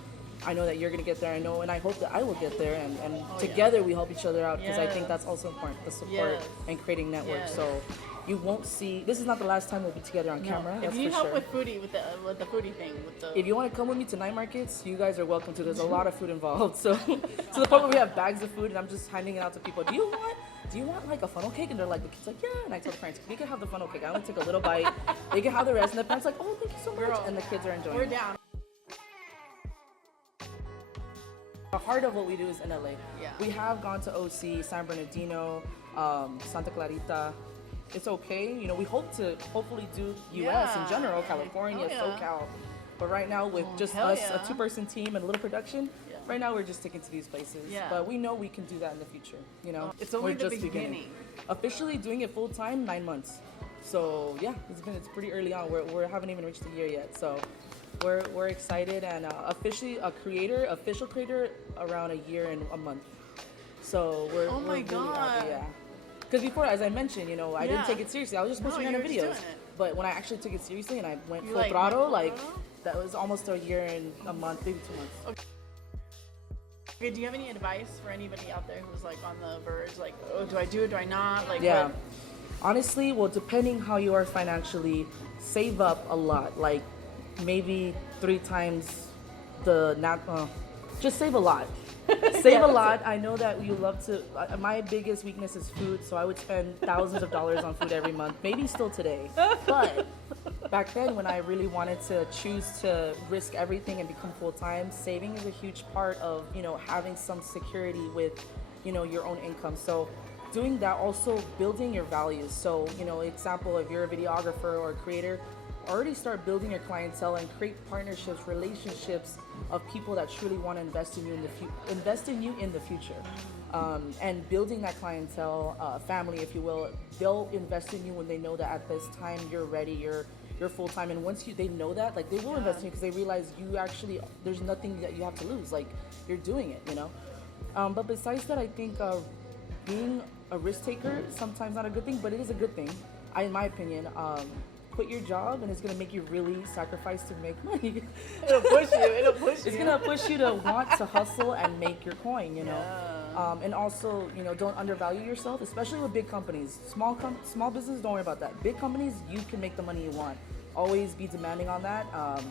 I know that you're gonna get there. I know, and I hope that I will get there. And together we help each other out, because I think that's also important. The support and creating networks. Yes. So you won't see. This is not the last time we'll be together on camera. If That's you need for help sure. with foodie, with the foodie thing, with the If you want to come with me to night markets, you guys are welcome to. There's a lot of food involved. So to the point where we have bags of food and I'm just handing it out to people. Do you want like a funnel cake? And they're like, the kids like, yeah. And I tell the parents, we can have the funnel cake. I only take a little bite. They can have the rest. And the parents like, oh, thank you so much. Girl, And the kids are enjoying we're it. down. The heart of what we do is in LA. Yeah. We have gone to OC, San Bernardino, Santa Clarita. It's okay. You know, we hope to hopefully do US in general, California, SoCal. But right now with just hell us, yeah. a two-person team and a little production, right now we're just sticking to these places. Yeah. But we know we can do that in the future. You know, It's only we're the just beginning. Officially doing it full time, 9 months. So yeah, it's pretty early on. We haven't even reached a year yet. So we're excited, and officially official creator around a year and a month. So we're Oh my we're really out God. there, yeah. Because before, as I mentioned, you know, I didn't take it seriously. I was just posting No, random you were just videos. doing it. But when I actually took it seriously and I went You full like throttle, went full like throttle? that was almost a year and a month, maybe 2 months. Okay, do you have any advice for anybody out there who's like on the verge, like, oh, do I do it, do I not? Like, Yeah. what- Honestly, well, depending how you are financially, save up a lot. Like maybe 3 times just save a lot. Save a lot. I know that you love to. My biggest weakness is food, so I would spend thousands of dollars on food every month. Maybe still today, but back then when I really wanted to choose to risk everything and become full time, saving is a huge part of having some security with your own income. So doing that, also building your values. So example, if you're a videographer or a creator, already start building your clientele and create partnerships, relationships of people that truly want to invest in you in the future. And building that clientele, family, if you will, they'll invest in you when they know that at this time you're ready, you're full time. And once they know that, like, they will invest in you because they realize you actually, there's nothing that you have to lose. Like, you're doing it, But besides that, I think being a risk taker sometimes not a good thing, but it is a good thing, in my opinion. Quit your job and it's gonna make you really sacrifice to make money. It'll push you. It'll push you. It's gonna push you to want to hustle and make your coin, And also, don't undervalue yourself, especially with big companies. Small business, don't worry about that. Big companies, you can make the money you want. Always be demanding on that,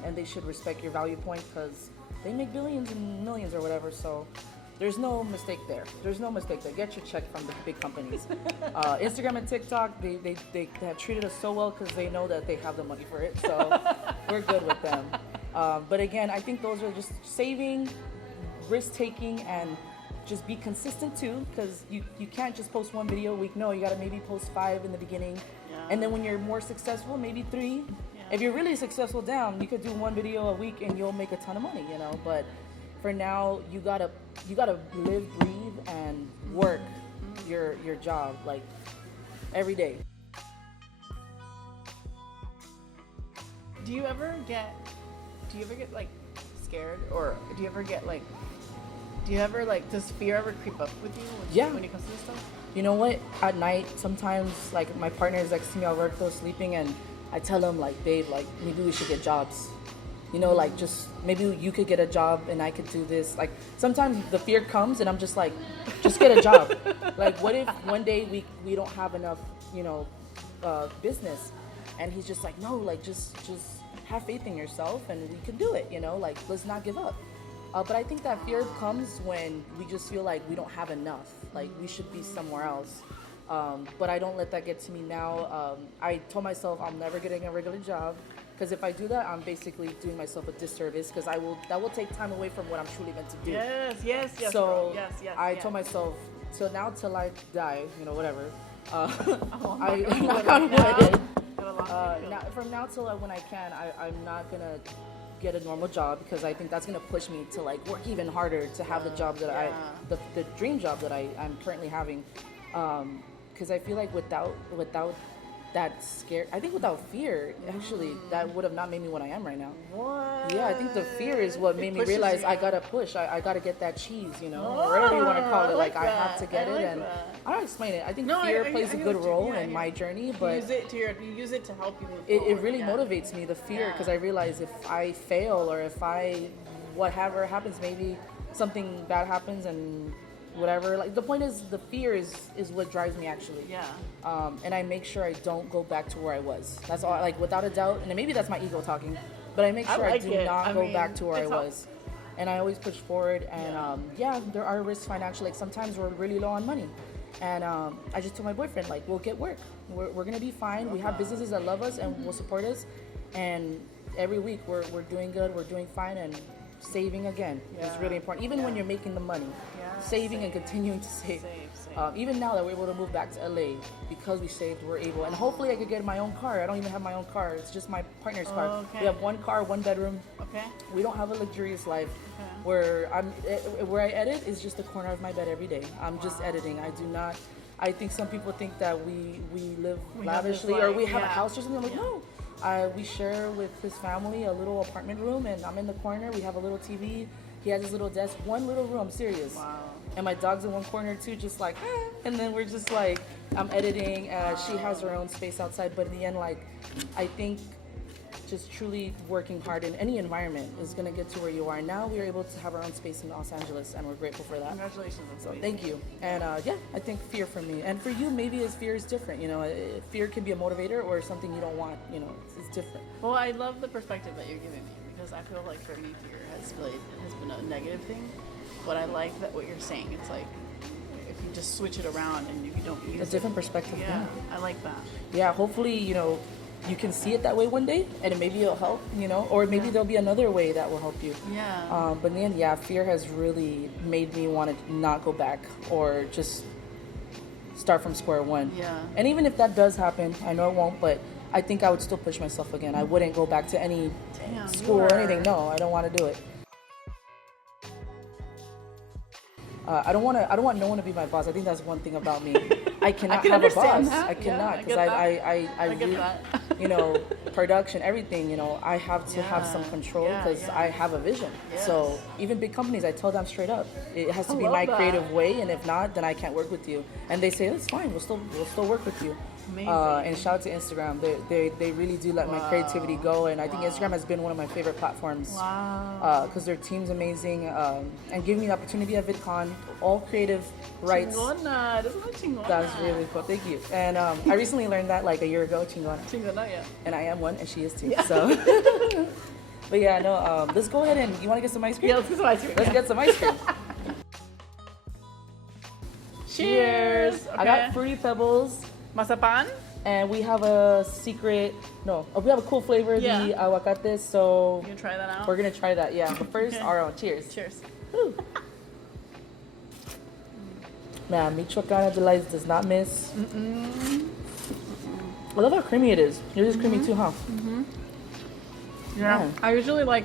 and they should respect your value point because they make billions and millions or whatever. So there's no mistake there. Get your check from the big companies. Instagram and TikTok, they have treated us so well because they know that they have the money for it. So we're good with them. But again, I think those are just saving, risk taking, and just be consistent too, because you can't just post one video a week. No, you gotta maybe post 5 in the beginning. And then when you're more successful, maybe 3. If you're really successful you could do 1 video a week and you'll make a ton of money, But for now, you gotta live, breathe, and work your job like every day. Do you ever get like scared, or do you ever does fear ever creep up with you when it comes to this stuff? You know what? At night, sometimes, like, my partner is next to me at work, though, sleeping, and I tell him, like, babe, like, maybe we should get jobs. Like, just maybe you could get a job and I could do this. Like, sometimes the fear comes and I'm just like, just get a job. Like, what if one day we don't have enough, business? And he's just like, no, like, just have faith in yourself and we can do it, Like, let's not give up. But I think that fear comes when we just feel like we don't have enough. Like, we should be somewhere else. But I don't let that get to me now. I told myself I'm never getting a regular job. Because if I do that, I'm basically doing myself a disservice because that will take time away from what I'm truly meant to do. Yes. So yes, I told myself, till I die, whatever. From now till when I can, I'm not gonna get a normal job because I think that's gonna push me to like work even harder to have the job that the dream job that I'm currently having. Because I feel like without that scare, I think without fear, actually, that would have not made me what I am right now. What? Yeah, I think the fear is what made me realize I gotta push. I gotta get that cheese, or whatever you want to call it. Like I have to get it, and I don't explain it. I think fear plays a good role in my journey, but you use it to help you move it forward. really motivates me, the fear, because I realize if I fail or if whatever happens, maybe something bad happens and whatever. Like the point is, the fear is what drives me actually. Yeah. And I make sure I don't go back to where I was. That's all. Like without a doubt. And maybe that's my ego talking, but I make sure I do not go back to where I was. And I always push forward. And there are risks financially. Like sometimes we're really low on money. And I just told my boyfriend, like, we'll get work. We're gonna be fine. We have businesses that love us and will support us. And every week we're doing good. We're doing fine. And saving again is really important. Even when you're making the money. Saving and continuing to save. Even now that we're able to move back to LA, because we saved, we're able. And hopefully I could get my own car. I don't even have my own car. It's just my partner's car. Okay. We have one car, 1 bedroom. Okay. We don't have a luxurious life. Okay. Where I edit is just the corner of my bed every day. I'm just editing. I do not. I think some people think that we live lavishly or we have a house or something. I'm like, no. We share with his family a little apartment room, and I'm in the corner. We have a little TV. He has his little desk, one little room. I'm serious. Wow. And my dog's in one corner too, just like, and then we're just like, I'm editing. She has her own space outside, but in the end, like, I think just truly working hard in any environment is gonna get to where you are. Now we are able to have our own space in Los Angeles, and we're grateful for that. Congratulations. So thank you. And I think fear for me, and for you, maybe fear is different. Fear can be a motivator or something you don't want. It's different. Well, I love the perspective that you're giving me because I feel like for me fear has been a negative thing. But I like that what you're saying. It's like if you just switch it around and if you don't use A different perspective. yeah, I like that. Yeah, hopefully, you can see it that way one day and maybe it'll help, or maybe there'll be another way that will help you. Yeah. But in the end, yeah, fear has really made me want to not go back or just start from square one. Yeah. And even if that does happen, I know it won't, but I think I would still push myself again. I wouldn't go back to any Damn, school or anything. No, I don't want to do it. I don't want no one to be my boss. I think that's one thing about me. I cannot can have a boss. understand that. I cannot Yeah, because I get really, that. production, everything. I have to have some Yeah, control yeah, because yeah. I have a vision. Yes. So even big companies, I tell them straight up, it has to I be love my that. creative way, and if not, then I can't work with you. And they say that's fine. We'll still work with you. Amazing. And shout out to Instagram. They really do let my creativity go, and I think Instagram has been one of my favorite platforms. Wow. Because their team's amazing and giving me the opportunity at VidCon, all creative rights. Chingona. That's not chingona. That's really cool. Thank you. And I recently learned that like a year ago, chingona. Chingona, yeah. And I am one, and she is too. So, but yeah, no. Let's go ahead and you want to get some ice cream? Yeah, let's get some ice cream. Let's get some ice cream. Cheers. I got Fruity Pebbles, Mazapan. and we have a secret. No, we have a cool flavor, Yeah. the aguacate. So You can try that out. we're gonna try that. Yeah, but first, Okay. our own. Cheers. Cheers. Woo. Man, Michoacana Delights does not miss. I love how creamy it is. Yours is creamy too, huh? Yeah. Yeah. I usually like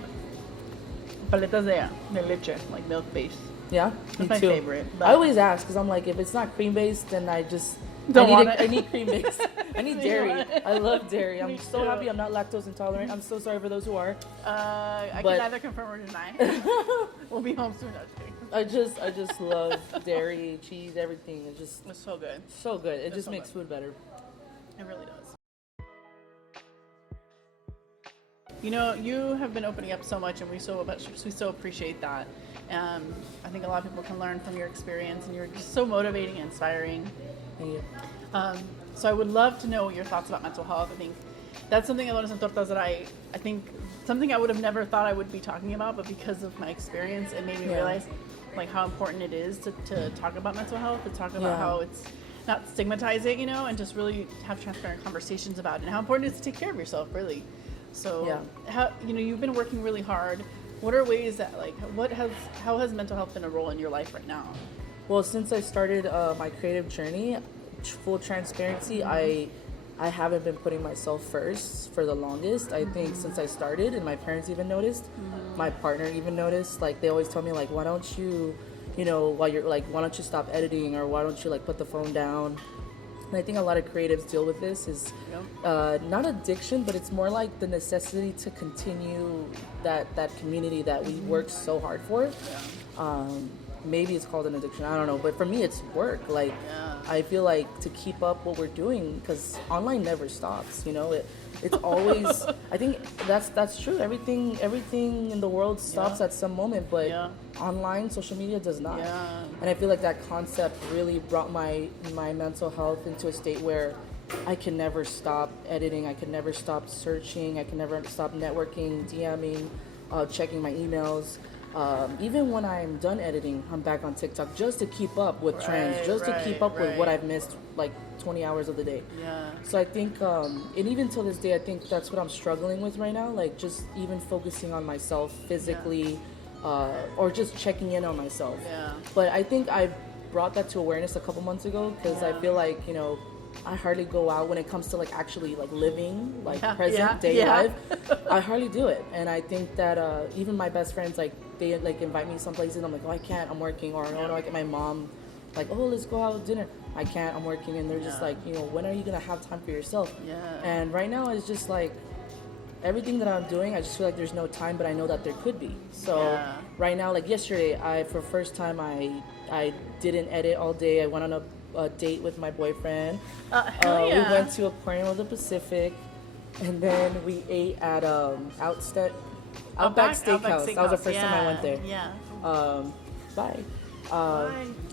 paletas de leche, like milk based. Yeah, That's my favorite, but- I always ask because I'm like, if it's not cream based, then I just Don't want I it. need cream based. I need You dairy. want it. I love dairy. I'm Me so too. happy I'm not lactose intolerant. I'm so sorry for those who are. I But- can neither confirm or deny. We'll be home soon. Actually. I just love dairy, cheese, everything. It's just It's so good. so good. It just so makes good. food better. It really does. You know, you have been opening up so much, and we so appreciate that. I think a lot of people can learn from your experience, and you're just so motivating and inspiring. Thank you. So I would love to know your thoughts about mental health. I think that's something I learned in Tortas that I think something I would have never thought I would be talking about, but because of my experience, it made me Yeah. realize like how important it is to talk about mental health, to talk about Yeah. how it's not stigmatize it, and just really have transparent conversations about it, and how important it is to take care of yourself, really. So, Yeah. how you've been working really hard. What are ways that how has mental health been a role in your life right now? Well, since I started my creative journey, full transparency, I haven't been putting myself first for the longest. I think since I started, and my parents even noticed, my partner even noticed. Like they always tell me, like, why don't you, while you're like, why don't you stop editing, or why don't you like put the phone down? And I think a lot of creatives deal with this is not addiction, but it's more like the necessity to continue that community that we work so hard for. Maybe it's called an addiction, I don't know, but for me it's work. Like I feel like to keep up what we're doing, because online never stops, it's always I think that's true. Everything in the world stops at some moment, but online social media does not. And I feel like that concept really brought my mental health into a state where I can never stop editing, I can never stop searching, I can never stop networking, DMing, checking my emails. Even when I'm done editing, I'm back on TikTok just to keep up with trends, just to keep up with what I've missed, like 20 hours of the day. So I think, and even till this day, I think that's what I'm struggling with right now, like just even focusing on myself physically, or just checking in on myself. But I think I brought that to awareness a couple months ago, because I feel like, I hardly go out when it comes to like actually like living like present day life. I hardly do it, and I think that even my best friends, like they like invite me some places, and I'm like, oh, I can't, I'm working, or oh no, I get my mom like, oh, let's go out to dinner. I can't, I'm working, and they're just like, when are you gonna have time for yourself? And right now it's just like everything that I'm doing, I just feel like there's no time, but I know that there could be. So right now, like yesterday, for the first time I didn't edit all day. I went on a date with my boyfriend. We went to Aquarium of the Pacific, and then we ate at Outback Steakhouse. That was the first time I went there. Bye.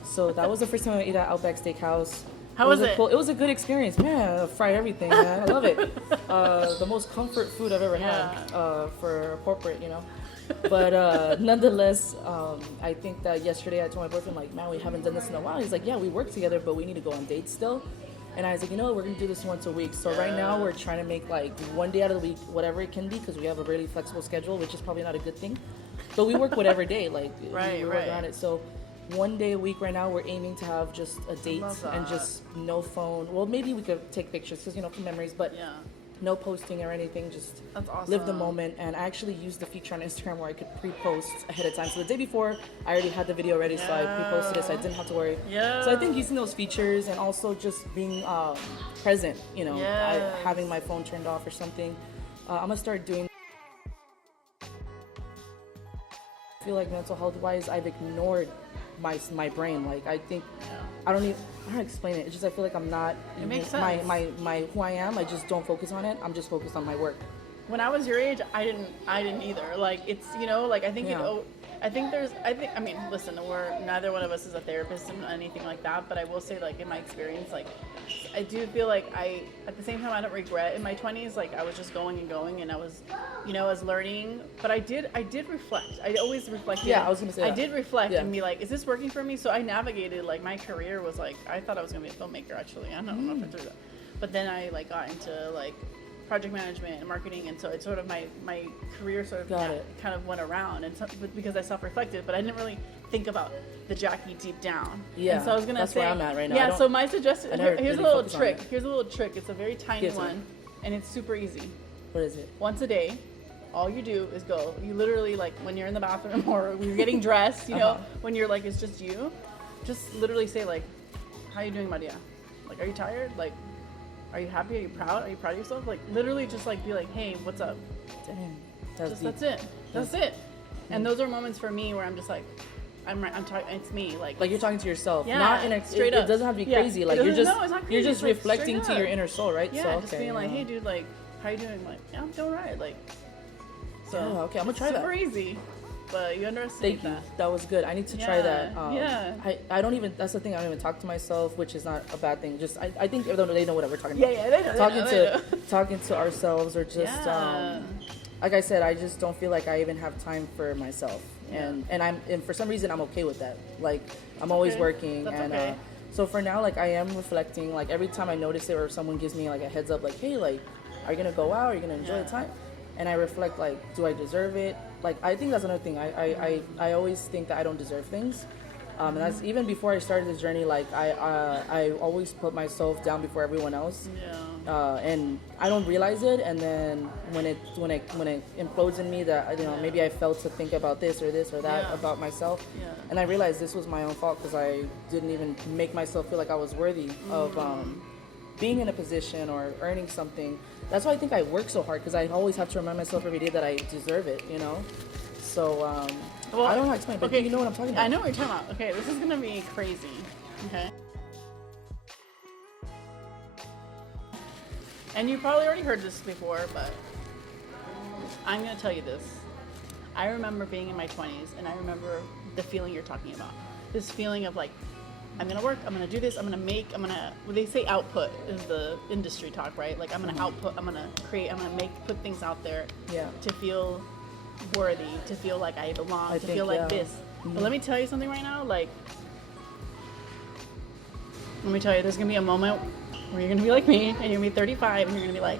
So that was the first time I ate at Outback Steakhouse. How was it? Cool, it was a good experience, man. I fried everything, man. I love it. The most comfort food I've ever had for a corporate, you know. But nonetheless, I think that yesterday I told my boyfriend, like, man, we haven't done this in a while. He's like, yeah, we work together, but we need to go on dates still. And I was like, you know what, we're going to do this once a week. So right now we're trying to make like one day out of the week, whatever it can be, because we have a really flexible schedule, which is probably not a good thing. But we work whatever day, like we work around it. So one day a week right now, we're aiming to have just a date and just no phone. Well, maybe we could take pictures because, you know, for memories, but no posting or anything, just That's awesome. live the moment. And I actually used the feature on Instagram where I could pre-post ahead of time. So the day before, I already had the video ready, so I pre-posted it, so I didn't have to worry. Yeah. So I think using those features and also just being present, you know, having my phone turned off or something. I'm gonna start doing. I feel like mental health wise, I've ignored my brain. Like I think I don't know how to explain it. It's just I feel like I'm not. It makes sense. My who I am. I just don't focus on it. I'm just focused on my work. When I was your age, I didn't either. Like it's, you know, like I think I mean, listen, neither one of us is a therapist and anything like that, but I will say, like, in my experience, like, I do feel like at the same time, I don't regret in my 20s, like, I was just going and I was, you know, I was learning, but I did reflect. I always reflected. Yeah, I was gonna say that. I did reflect and be like, is this working for me? So I navigated, like, my career was like, I thought I was gonna be a filmmaker, actually. I don't know if I threw that. But then I, like, got into, like, project management and marketing, and so it's sort of my career sort of kind of went around, and so, because I self-reflected, but I didn't really think about the Jackie deep down. Yeah, and so I was gonna that's say, where I'm at right now. Yeah, so my suggestion, here's really a little focus on trick. it. Here's a little trick. It's a very tiny one, and it's super easy. What is it? Once a day, all you do is go. You literally, like, when you're in the bathroom or when you're getting dressed, you know, when you're like, it's just you, just literally say, like, how you doing, Maria? Like, are you tired? Like, are you happy? Are you proud? Are you proud of yourself? Like, literally just, like, be like, hey, what's up? Dang, That's it. That's it. And those are moments for me where I'm just like, I'm talking, it's me. Like you're talking to yourself. Yeah, not in a, straight it up. doesn't have to be Yeah. crazy. Like, It you're doesn't- just, no, it's not crazy. you're just It's like reflecting straight to your up. inner soul, right? Yeah, So, just being like, hey, dude, like, how you doing? Like, yeah, I'm doing right. Like, so. Yeah, okay, I'm gonna try that. Super easy, but you underestimate Thank you. that. That was good. I need to try that. Yeah. I don't even. That's the thing. I don't even talk to myself, which is not a bad thing. Just I think they know what we're talking about. Yeah, they know. Talking to ourselves, or just Yeah. like I said, I just don't feel like I even have time for myself, and for some reason I'm okay with that. Like I'm always working, That's and okay. so for now, like I am reflecting. Like every time I notice it, or someone gives me like a heads up, like, hey, like, are you gonna go out? Are you gonna enjoy the time? And I reflect, like, do I deserve it? Like, I think that's another thing. I always think that I don't deserve things. And that's even before I started this journey. Like, I always put myself down before everyone else. Yeah. And I don't realize it. And then when it implodes in me that, you know, maybe I failed to think about this or that about myself. Yeah. And I realized this was my own fault because I didn't even make myself feel like I was worthy of being in a position or earning something. That's why I think I work so hard, because I always have to remind myself every day that I deserve it, you know? So, Well, I don't know how to explain, but you know what I'm talking about. I know what you're talking about. Okay, this is gonna be crazy. Okay. And you probably already heard this before, but I'm gonna tell you this. I remember being in my 20s, and I remember the feeling you're talking about. This feeling of, like, I'm gonna work, I'm gonna do this, well, they say output is the industry talk, right? Like, I'm gonna output, I'm gonna create, I'm gonna put things out there to feel worthy, to feel like I belong, to feel like this. But let me tell you something right now, like, let me tell you, there's gonna be a moment where you're gonna be like me, and you're gonna be 35, and you're gonna be like,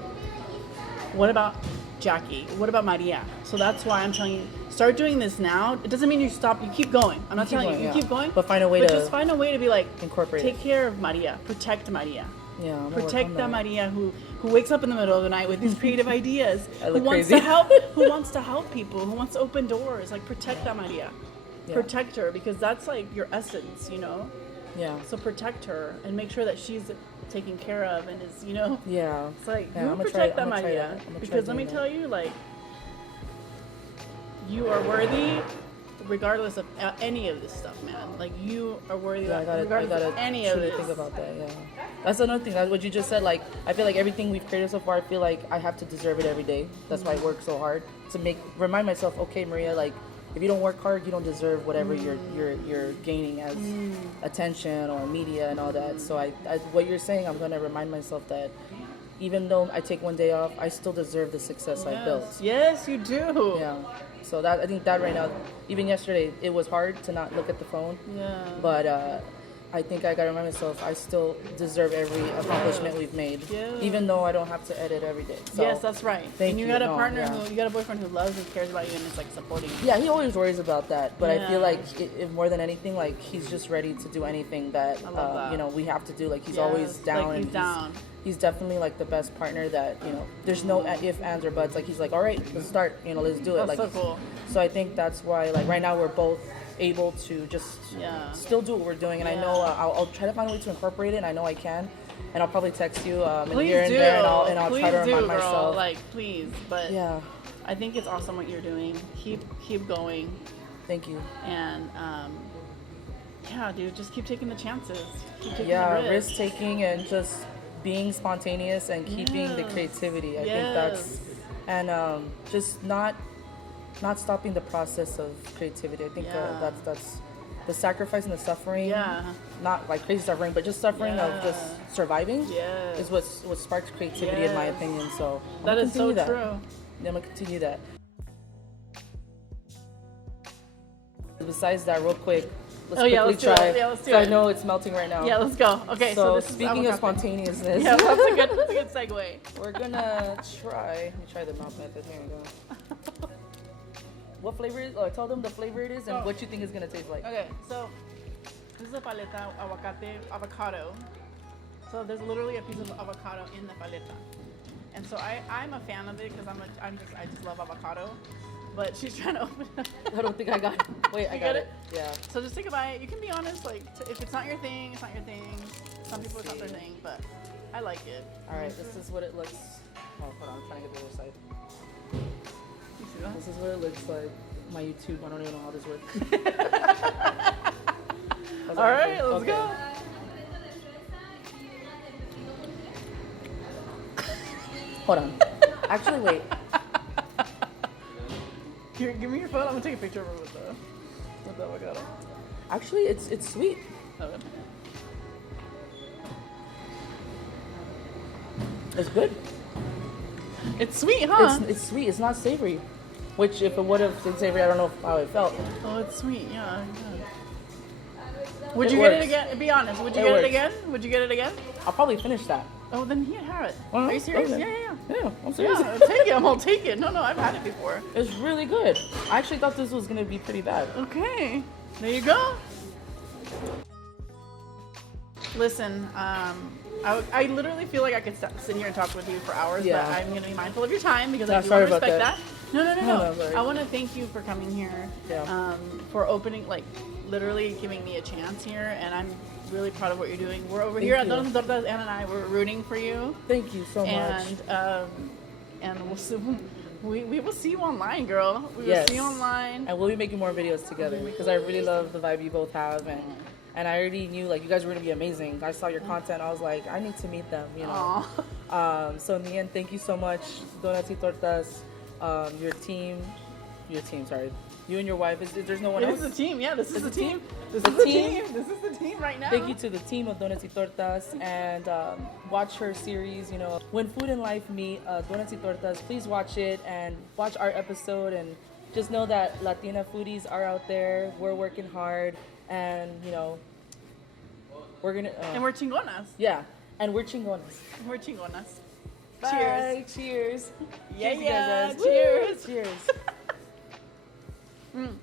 what about Jackie? What about Maria? So that's why I'm telling you, start doing this now. It doesn't mean you stop. You keep going. I'm not telling you. You keep going. But find a way but to just find a way to be like, incorporate take care of Maria. Protect Maria. Yeah, I'm gonna Protect work the on that. Maria who wakes up in the middle of the night with these creative ideas. I who look wants crazy. to help who wants to help people, who wants to open doors. Like, protect that Maria. Yeah. Protect her, because that's like your essence, you know? Yeah. So protect her and make sure that she's taken care of and is, you know? Yeah. It's like, Yeah, you I'm gonna protect try- that I'm gonna try Maria. that. I'm gonna try Because let me doing tell you, like, you are worthy regardless of any of this stuff, man. Like, you are worthy regardless of any of truly this. think about that. Yeah, that's another thing. That's what you just said. Like, I feel like everything we've created so far, I feel like I have to deserve it every day. That's why I work so hard to remind myself, okay, Maria, like, if you don't work hard, you don't deserve whatever you're gaining as attention or media and all that. So I what you're saying, I'm gonna remind myself that even though I take one day off, I still deserve the success I built. Yes, you do. Yeah. So that I think that right now, even yesterday, it was hard to not look at the phone. Yeah. But I think I gotta remind myself I still deserve every accomplishment we've made, Yeah. even though I don't have to edit every day. So, Yes, that's right. thank and you you. got a No, partner yeah. you got a boyfriend who loves and cares about you and is like supporting you. Yeah, he always worries about that, but I Yeah. feel like more than anything, like he's just ready to do anything that, I love that. you know, we have to do. Like he's Yes, always down. like, he's and down. He's definitely like the best partner that, you know. There's no if, ands, or buts. Like he's like, all right, let's start. You know, let's do it. That's like so cool. So I think that's why, like right now, we're both able to just Yeah. still do what we're doing, and I Yeah. know I'll try to find a way to incorporate it. And I know I can, and I'll probably text you in Please here and do. there, and I'll Please try to do, remind girl. myself. Like, please. But Yeah, I think it's awesome what you're doing. Keep going. thank you. And yeah, dude, just keep taking the chances. Keep taking Yeah, the risk taking and just being spontaneous and keeping the Yes. creativity. I think Yes. that's and just not stopping the process of creativity. I think Yeah. that's the sacrifice and the suffering. Yeah. Not like crazy suffering, but just suffering of Yeah. just surviving. Yes. Is what sparks creativity in my Yes. opinion. So I'm That gonna is so continue that. true. Yeah, I'm gonna continue that. Besides that, real quick, let's Oh, yeah, quickly let's do try. it. Yeah, let's do so I it. know it's melting right now. Yeah, let's go. Okay, so this speaking is of spontaneousness, Yeah, that's a good segue. we're gonna try. Let me try the mouth method. Here we go. What flavor is? Oh, tell them the flavor it is and Oh. what you think it's gonna taste like. Okay, so this is a paleta aguacate avocado. So there's literally a piece of avocado in the paleta, and so I'm a fan of it because I just love avocado. But she's trying to open it. I don't think I got it. Wait, I You got got it. Yeah. So just take a bite. You can be honest, like if it's not your thing, it's not your thing. Some people it's not their thing, but I like it. All right. This is what it looks. Oh, hold on. I'm trying to get the other side. You see that? This is what it looks like. My YouTube. I don't even know how this works. All right, let's Okay. go. Hold on. Actually, wait. Here, give me your phone. I'm gonna take a picture of her with the avocado. Actually, it's sweet. Okay. It's good. It's sweet, huh? It's sweet. It's not savory. Which, if it would have been savory, I don't know how it felt. Oh, it's sweet. Yeah. Would It you get it works. again? Be honest. Would you It get works. it again? Would you get it again? I'll probably finish that. Oh, then here, have it. Uh-huh. Are you serious? Okay. Yeah. Yeah, I'm serious. Yeah, I'll take it. I'll take it. No, I've had it before. It's really good. I actually thought this was gonna be pretty bad. Okay. There you go. Listen, I literally feel like I could sit here and talk with you for hours, Yeah. but I'm going to be mindful of your time because Yeah, I do sorry want to about respect that. that. No, No. sorry. I want to thank you for coming here, Yeah. for opening, like, literally giving me a chance here, and I'm really proud of what you're doing. We're over here at you. Donas Tortas, Anna and I, we're rooting for you, Thank you so much. and we'll see. We will see you online, girl. We will Yes. see you online. And we'll be making more videos together because I really love the vibe you both have, and I already knew like you guys were gonna be amazing. I saw your content. I was like, I need to meet them. You know. Aw. So in the end, thank you so much, Donas y Tortas, your team. Sorry, you and your wife. There's no one This else. is the team. Yeah, this is It's the the team. team? This The is the team? team. This is the team right now. Thank you to the team of Donas y Tortas and watch her series, you know, When Food and Life Meet, Donas y Tortas. Please watch it and watch our episode and just know that Latina foodies are out there. We're working hard and, you know, we're going to... And we're chingonas. yeah, and we're chingonas. We're chingonas. Bye. Cheers. Yeah, Cheers, you guys. Cheers. Woo. Cheers.